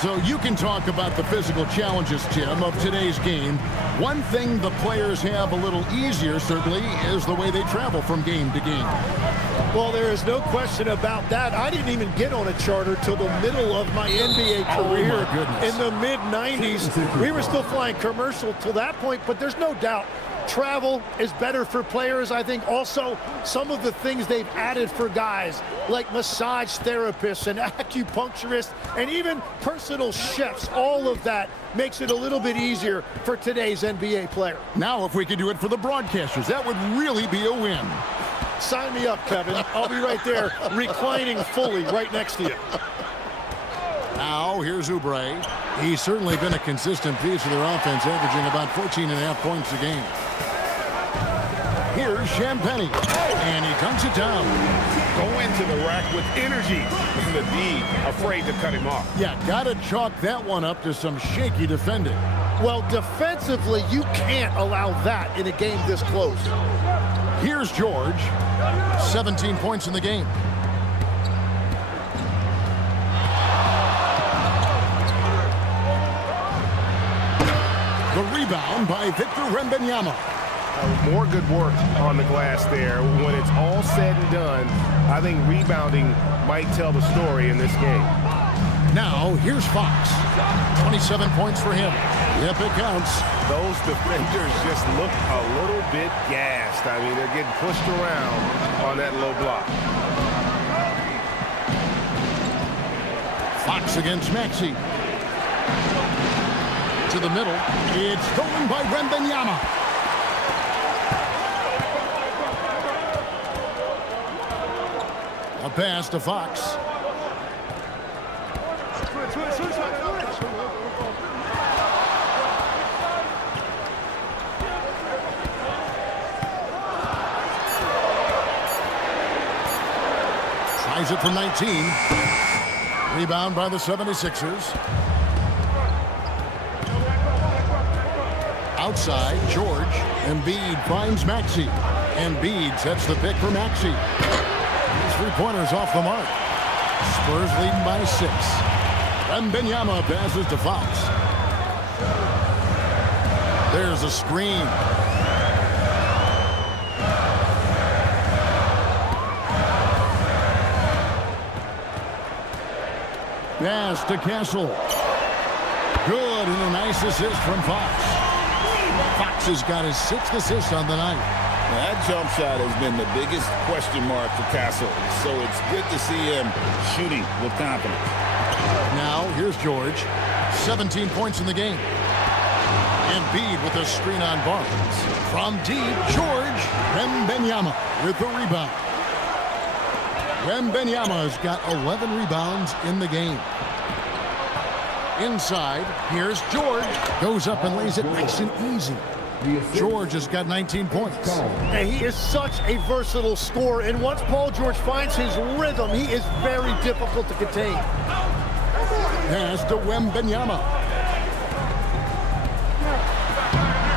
So you can talk about the physical challenges, Tim, of today's game. One thing the players have a little easier, certainly, is the way they travel from game to game. Well, there is no question about that. I didn't even get on a charter till the middle of my NBA career. Oh, my goodness. In the mid-90s. We were still flying commercial till that point, but there's no doubt travel is better for players. I think also some of the things they've added for guys like massage therapists and acupuncturists and even personal chefs, all of that makes it a little bit easier for today's NBA player. Now, if we could do it for the broadcasters, that would really be a win. Sign me up, Kevin. I'll be right there reclining fully right next to you. Now, here's Oubre. He's certainly been a consistent piece of their offense, averaging about 14.5 points a game. Here's Champagnie, and he dunks it down. Go into the rack with energy. And the D afraid to cut him off. Yeah, gotta chalk that one up to some shaky defending. Well, defensively, you can't allow that in a game this close. Here's George, 17 points in the game. The rebound by Victor Wembanyama. More good work on the glass there. When it's all said and done, I think rebounding might tell the story in this game. Now, here's Fox. 27 points for him. Yep, it counts. Those defenders just look a little bit gassed. I mean, they're getting pushed around on that low block. Fox against Maxey. To the middle. It's stolen by Wembanyama. A pass to Fox. Tries it from 19. Rebound by the 76ers. Outside, George. Embiid finds Maxey. Embiid sets the pick for Maxey. Three-pointers off the mark. Spurs leading by 6. Wembanyama passes to Fox. There's a screen. Pass to Castle. Good, and a nice assist from Fox. Fox has got his 6th assist on the night. That jump shot has been the biggest question mark for Castle, so it's good to see him shooting with confidence. Now, here's George. 17 points in the game. Embiid with a screen on Barnes. From deep, George. Wembanyama with the rebound. Wembanyama has got 11 rebounds in the game. Inside, here's George. Goes up and lays it nice and easy. George has got 19 points. And he is such a versatile scorer. And once Paul George finds his rhythm, he is very difficult to contain. Pass to Wembanyama.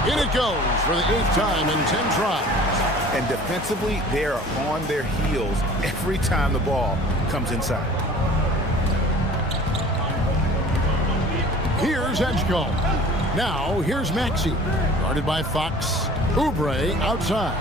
In it goes for the 8th time in 10 tries. And defensively, they are on their heels every time the ball comes inside. Here's Edgecombe. Now, here's Maxey. Guarded by Fox. Oubre outside.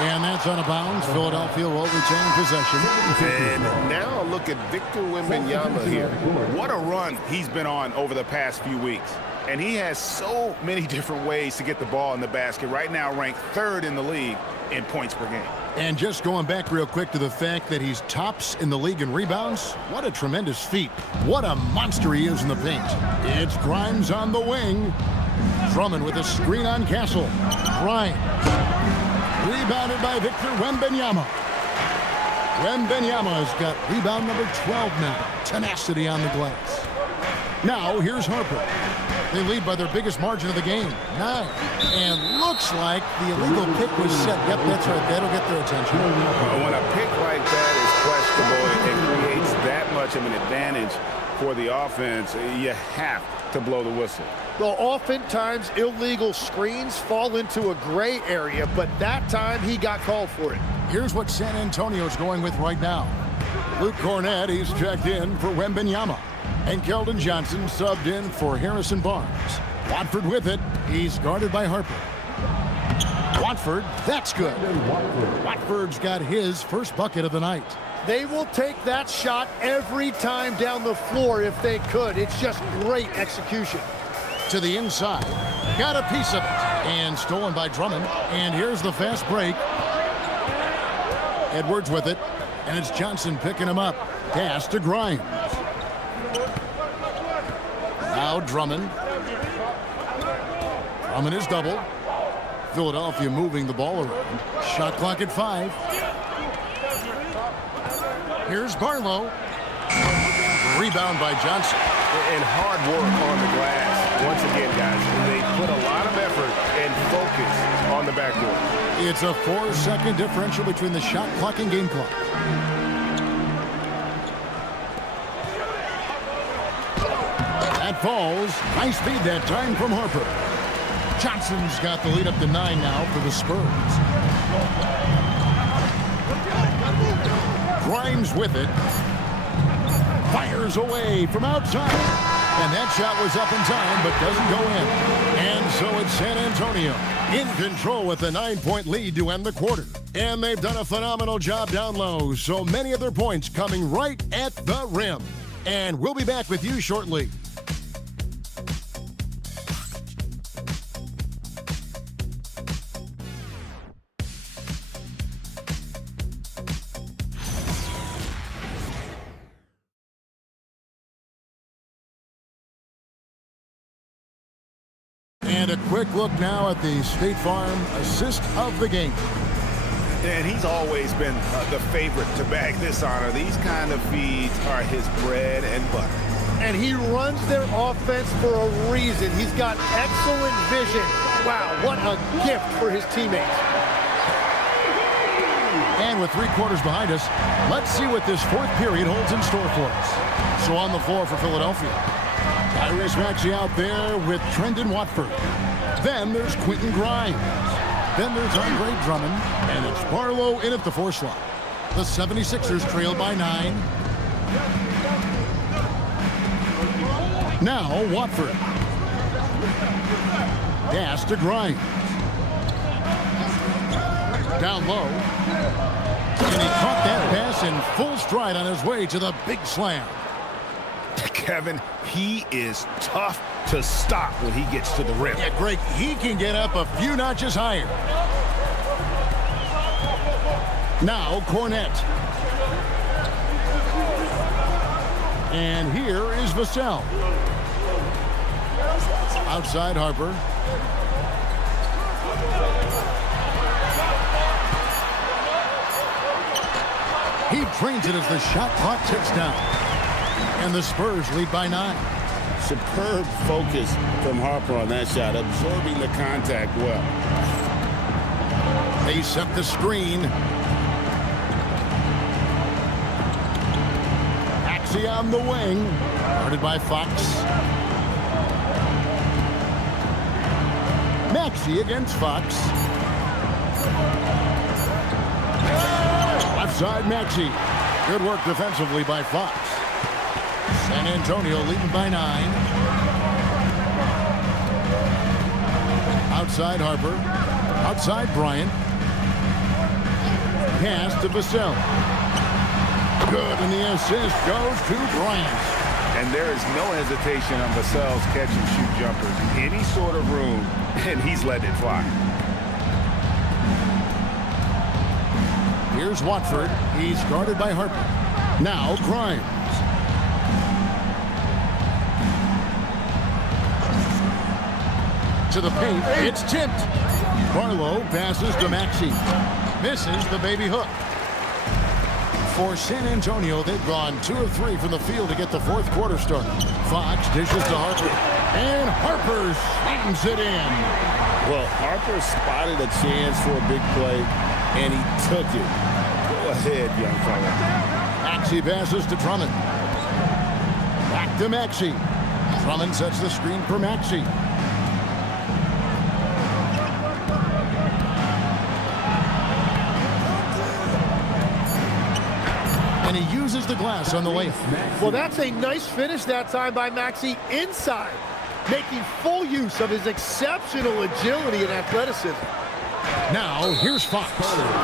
And that's out of bounds. Philadelphia will retain possession. And now look at Victor Wembanyama here. What a run he's been on over the past few weeks. And he has so many different ways to get the ball in the basket. Right now ranked 3rd in the league in points per game. And just going back real quick to the fact that he's tops in the league in rebounds, what a tremendous feat. What a monster he is in the paint. It's Grimes on the wing. Drummond with a screen on Castle. Grimes. Rebounded by Victor Wembanyama. Wembanyama has got rebound number 12 now. Tenacity on the glass. Now, here's Harper. They lead by their biggest margin of the game, 9. And looks like the illegal pick was set. Yep, that's right. That'll get their attention. When a pick like that is questionable and creates that much of an advantage for the offense, you have to blow the whistle. Well, oftentimes illegal screens fall into a gray area, but that time he got called for it. Here's what San Antonio's going with right now. Luke Cornett, he's checked in for Wembanyama. And Keldon Johnson subbed in for Harrison Barnes. Watford with it. He's guarded by Harper. Watford, that's good. Watford's got his first bucket of the night. They will take that shot every time down the floor if they could. It's just great execution. to the inside. Got a piece of it. And stolen by Drummond. And here's the fast break. Edwards with it. And it's Johnson picking him up. Pass to Grimes. Now Drummond. Drummond is double. Philadelphia moving the ball around. Shot clock at 5. Here's Barlow. Rebound by Johnson. And hard work on the glass. Once again, guys, they put a lot of effort and focus on the backcourt. It's a 4-second differential between the shot clock and game clock. That falls. High speed that time from Harper. Johnson's got the lead up to 9 now for the Spurs. Grimes with it. Fires away from outside. And that shot was up in time, but doesn't go in. And so it's San Antonio in control with a 9-point lead to end the quarter. And they've done a phenomenal job down low. So many of their points coming right at the rim. And we'll be back with you shortly. And a quick look now at the State Farm assist of the game. And he's always been the favorite to bag this honor. These kind of feeds are his bread and butter. And he runs their offense for a reason. He's got excellent vision. Wow, what a gift for his teammates. And with 3 quarters behind us, let's see what this 4th period holds in store for us. So on the floor for Philadelphia, Tyrese Maxey out there with Trendon Watford. Then there's Quentin Grimes. Then there's Andre Drummond. And it's Barlow in at the 4 slot. The 76ers trail by 9. Now Watford. Pass to Grimes. Down low. And he caught that pass in full stride on his way to the big slam. Kevin, he is tough to stop when he gets to the rim. Yeah, Greg, he can get up a few notches higher. Now Cornette. And here is Vassell. Outside Harper. He trains it as the shot clock ticks down. And the Spurs lead by 9. Superb focus from Harper on that shot, absorbing the contact well. They set the screen. Maxey on the wing. Guarded by Fox. Maxey against Fox. Left side Maxey. Good work defensively by Fox. San Antonio leading by 9. Outside Harper. Outside Bryant. Pass to Vassell. Good, and the assist goes to Bryant. And there is no hesitation on Vassell's catch-and-shoot jumpers. Any sort of room, and he's letting it fly. Here's Watford. He's guarded by Harper. Now Grimes. To the paint. It's tipped. Barlow passes to Maxey. Misses the baby hook. For San Antonio, they've gone 2 of 3 from the field to get the 4th quarter started. Fox dishes to Harper. And Harper slams it in. Well, Harper spotted a chance for a big play, and he took it. Go ahead, young fella. Maxey passes to Drummond. Back to Maxey. Drummond sets the screen for Maxey. And he uses the glass on the layup. Well, that's a nice finish that time by Maxey inside, making full use of his exceptional agility and athleticism. Now, here's Fox.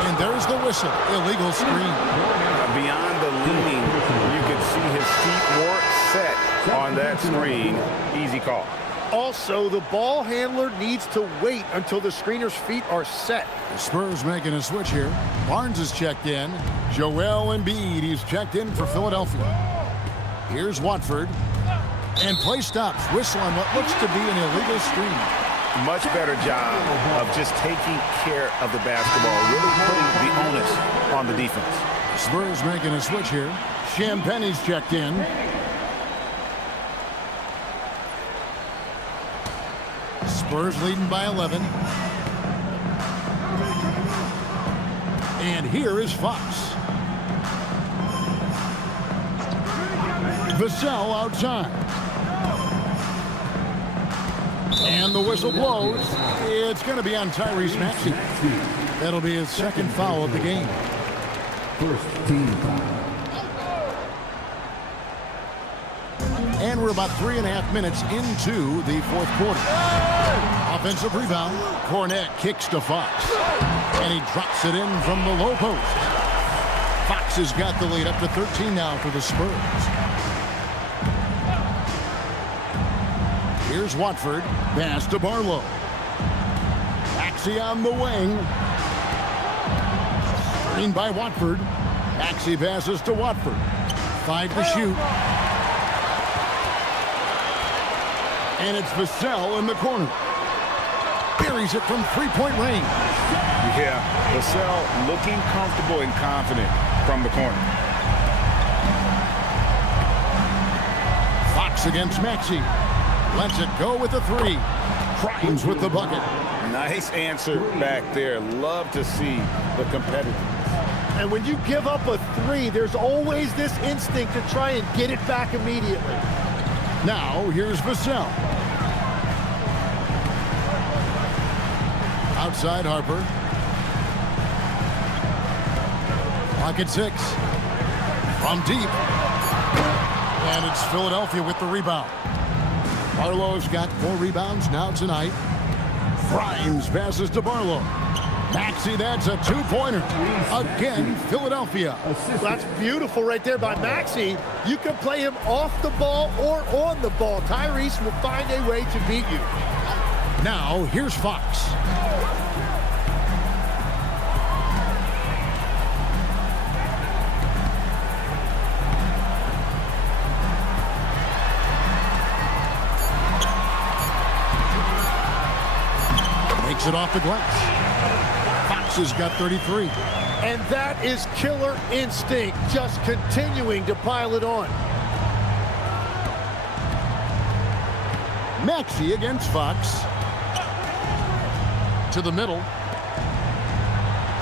And there's the whistle. Illegal screen. Beyond the leaning, you can see his feet more set on that screen. Easy call. Also, the ball handler needs to wait until the screener's feet are set. The Spurs making a switch here. Barnes is checked in. Joel Embiid, he's checked in for Philadelphia. Here's Watford. And play stops. Whistle on what looks to be an illegal screen. Much better job of just taking care of the basketball, really putting the onus on the defense. Spurs making a switch here. Champagne's checked in. Spurs leading by 11. And here is Fox. Vassell outside. And the whistle blows. It's going to be on Tyrese Maxey. That'll be his second foul of the game. First team foul. And we're about 3.5 minutes into the fourth quarter. Offensive rebound. Cornette kicks to Fox. And he drops it in from the low post. Fox has got the lead up to 13 now for the Spurs. Here's Watford. Pass to Barlow. Maxey on the wing. Screen by Watford. Maxey passes to Watford. 5 to shoot. And it's Vassell in the corner. Buries it from three-point range. Yeah, Vassell looking comfortable and confident from the corner. Fox against Maxey. Lets it go with the three. Grimes with the bucket. Nice answer back there. Love to see the competitiveness. And when you give up a three, there's always this instinct to try and get it back immediately. Now, here's Vassell. Outside Harper. Pocket 6. From deep. And it's Philadelphia with the rebound. Barlow's got 4 rebounds now tonight. Grimes passes to Barlow. Maxey, that's a 2-pointer. Again, Philadelphia. That's beautiful right there by Maxey. You can play him off the ball or on the ball. Tyrese will find a way to beat you. Now, here's Fox. Makes it off the glass. Fox has got 33. And that is killer instinct, just continuing to pile it on. Maxey against Fox. To the middle.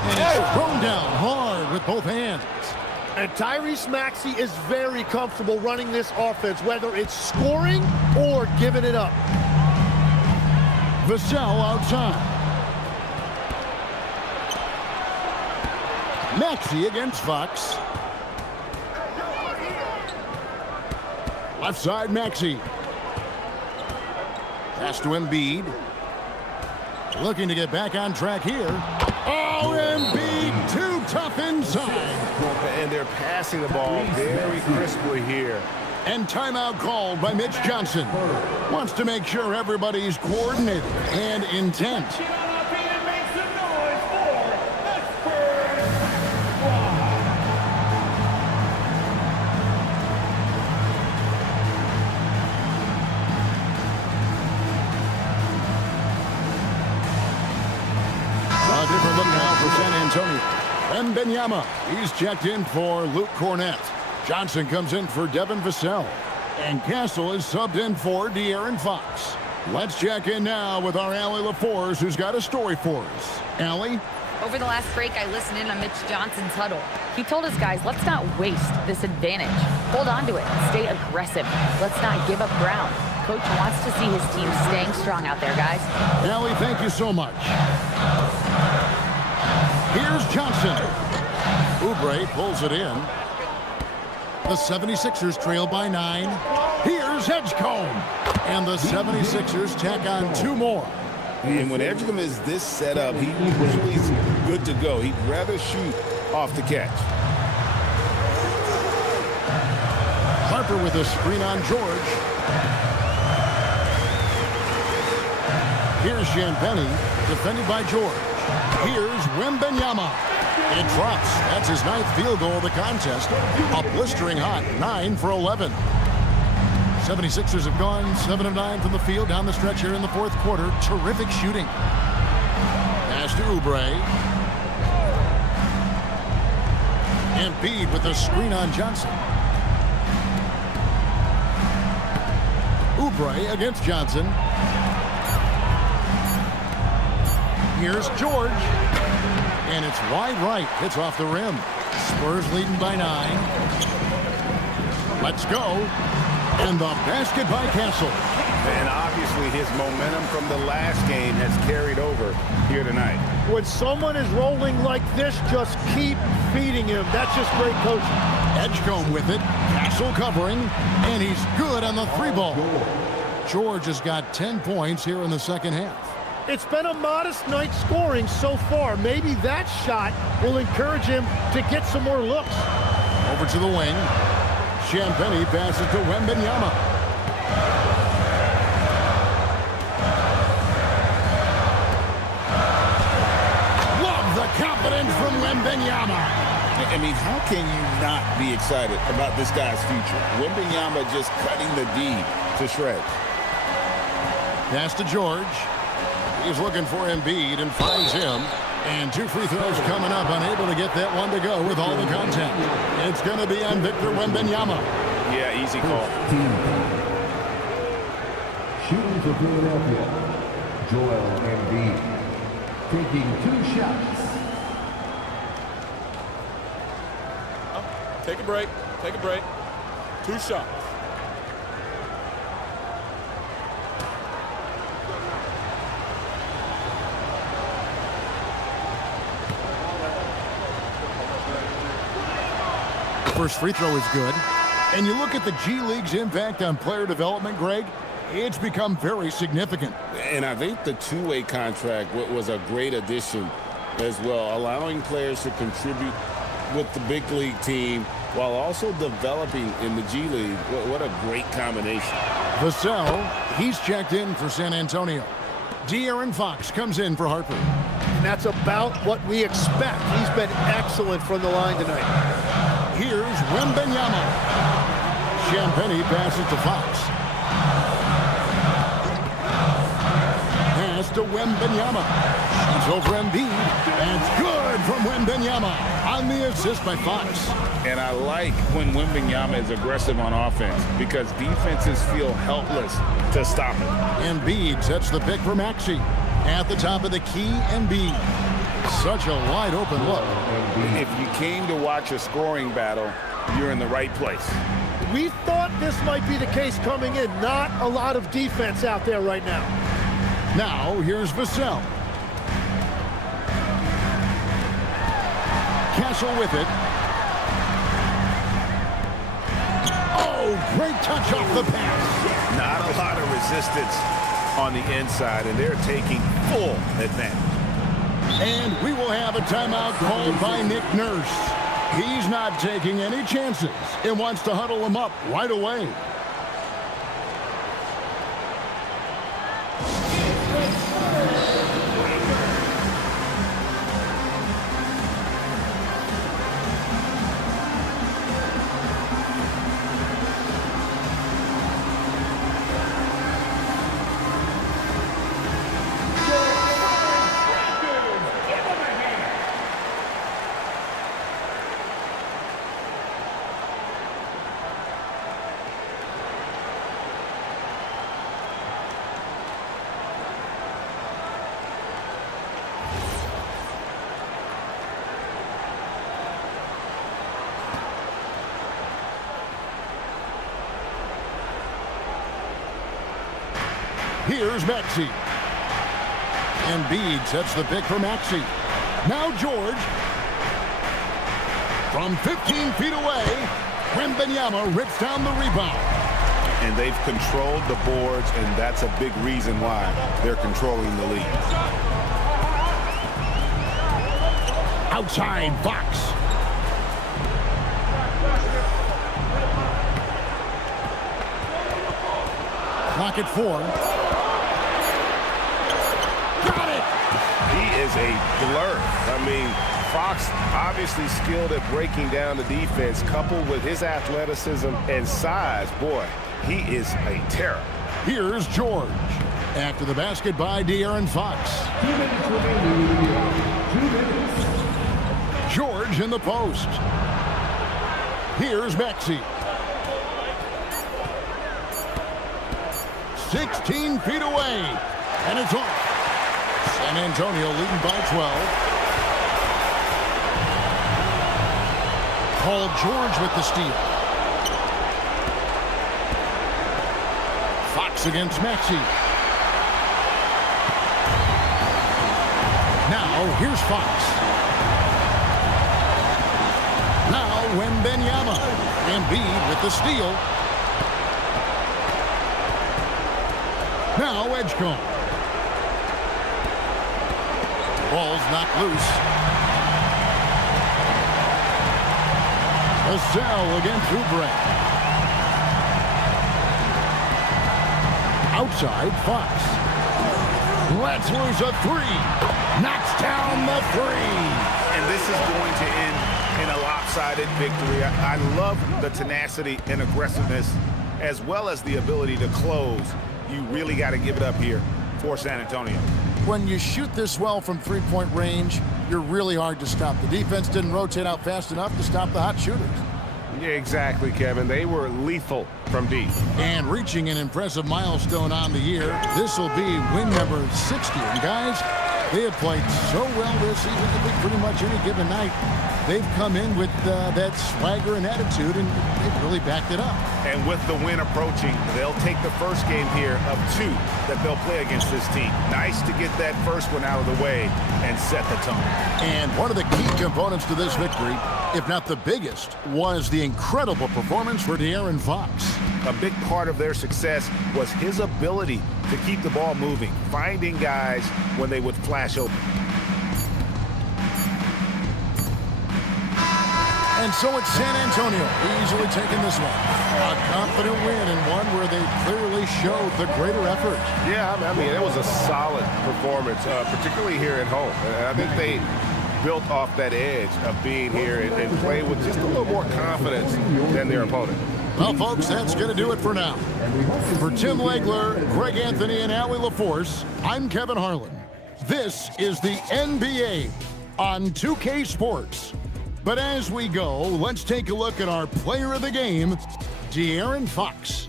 And it's thrown down hard with both hands. And Tyrese Maxey is very comfortable running this offense, whether it's scoring or giving it up. Vassell outside. Maxey against Fox. Left side, Maxey. Pass to Embiid. Looking to get back on track here. Oh, Embiid, too tough inside. And they're passing the ball very crisply here. And timeout called by Mitch Johnson. Wants to make sure everybody's coordinated and intent. A different look now for San Antonio. Wembanyama, he's checked in for Luke Cornette. Johnson comes in for Devin Vassell. And Castle is subbed in for De'Aaron Fox. Let's check in now with our Allie LaForce, who's got a story for us. Allie? Over the last break, I listened in on Mitch Johnson's huddle. He told his guys, let's not waste this advantage. Hold on to it. Stay aggressive. Let's not give up ground. Coach wants to see his team staying strong out there, guys. Allie, thank you so much. Here's Johnson. Oubre pulls it in. The 76ers trail by 9. Here's Edgecombe. And the 76ers tack on 2 more. And when Edgecombe is this set up, he usually is good to go. He'd rather shoot off the catch. Harper with a screen on George. Here's Champagny, defended by George. Here's Wembanyama. It drops. That's his 9th field goal of the contest. A blistering hot 9 for 11. 76ers have gone 7 of 9 from the field down the stretch here in the 4th quarter. Terrific shooting. Pass to Oubre. Embiid with the screen on Johnson. Oubre against Johnson. Here's George. And it's wide right. It's off the rim. Spurs leading by 9. Let's go. And the basket by Castle. And obviously his momentum from the last game has carried over here tonight. When someone is rolling like this, just keep feeding him. That's just great coaching. Edgecombe with it. Castle covering. And he's good on the 3-ball. George has got 10 points here in the second half. It's been a modest night scoring so far. Maybe that shot will encourage him to get some more looks. Over to the wing. Champagny passes to Wembanyama. Love the confidence from Wembanyama. I mean, how can you not be excited about this guy's future? Wembanyama just cutting the D to shreds. Pass to George. He's looking for Embiid and finds him. And 2 free throws coming up, unable to get that one to go with all the contact. It's going to be on Victor Wembanyama. Yeah, easy call. Shooting for Philadelphia, Joel Embiid. Taking 2 shots. Take a break. Take a break. 2 shots. First free throw is good. And you look at the G League's impact on player development, Greg, it's become very significant. And I think the two-way contract was a great addition as well, allowing players to contribute with the big league team while also developing in the G League. What a great combination. Vassell, he's checked in for San Antonio. De'Aaron Fox comes in for Harper. And that's about what we expect. He's been excellent from the line tonight. Here's Wembanyama. Champagny passes to Fox. Pass to Wembanyama. Shoots over Embiid. And good from Wembanyama on the assist by Fox. And I like when Wembanyama is aggressive on offense because defenses feel helpless to stop him. Embiid sets the pick for Maxey. At the top of the key, Embiid. Such a wide open look. If you came to watch a scoring battle, you're in the right place. We thought this might be the case coming in. Not a lot of defense out there right now. Now, here's Vassell. Castle with it. Oh, great touch off the pass. Not a lot of resistance on the inside, and they're taking full advantage. And we will have a timeout called by Nick Nurse. He's not taking any chances and wants to huddle him up right away. Here's Maxey. Embiid sets the pick for Maxey. Now George. From 15 feet away, Wembanyama rips down the rebound. And they've controlled the boards, and that's a big reason why they're controlling the lead. Outside, Fox. Clock at 4. He is a blur. I mean, Fox obviously skilled at breaking down the defense, coupled with his athleticism and size. Boy, he is a terror. Here's George. After the basket by De'Aaron Fox. 2 minutes remaining. 2 minutes. George in the post. Here's Maxey. 16 feet away. And it's off. San Antonio leading by 12. Paul George with the steal. Fox against Maxey. Now here's Fox. Now Wembanyama. Embiid with the steal. Now Edgecombe. Ball's knocked loose. Vassell against Oubre. Outside, Fox. Lets loose a three. Knocks down the three. And this is going to end in a lopsided victory. I love the tenacity and aggressiveness as well as the ability to close. You really got to give it up here for San Antonio. When you shoot this well from three-point range, you're really hard to stop. The defense didn't rotate out fast enough to stop the hot shooters. Yeah, exactly, Kevin. They were lethal from deep. And reaching an impressive milestone on the year, this will be win number 60. And guys, they have played so well this season. I think pretty much any given night, they've come in with that swagger and attitude, and they've really backed it up. And with the win approaching, they'll take the first game here of 2 that they'll play against this team. Nice to get that first one out of the way and set the tone. And one of the key components to this victory, if not the biggest, was the incredible performance for De'Aaron Fox. A big part of their success was his ability to keep the ball moving, finding guys when they would flash open. And so it's San Antonio easily taking this one. A confident win and one where they clearly showed the greater effort. Yeah, I mean, it was a solid performance, particularly here at home. And I think they built off that edge of being here and play with just a little more confidence than their opponent. Well, folks, that's going to do it for now. For Tim Legler, Greg Anthony, and Allie LaForce, I'm Kevin Harlan. This is the NBA on 2K Sports. But as we go, let's take a look at our player of the game, De'Aaron Fox.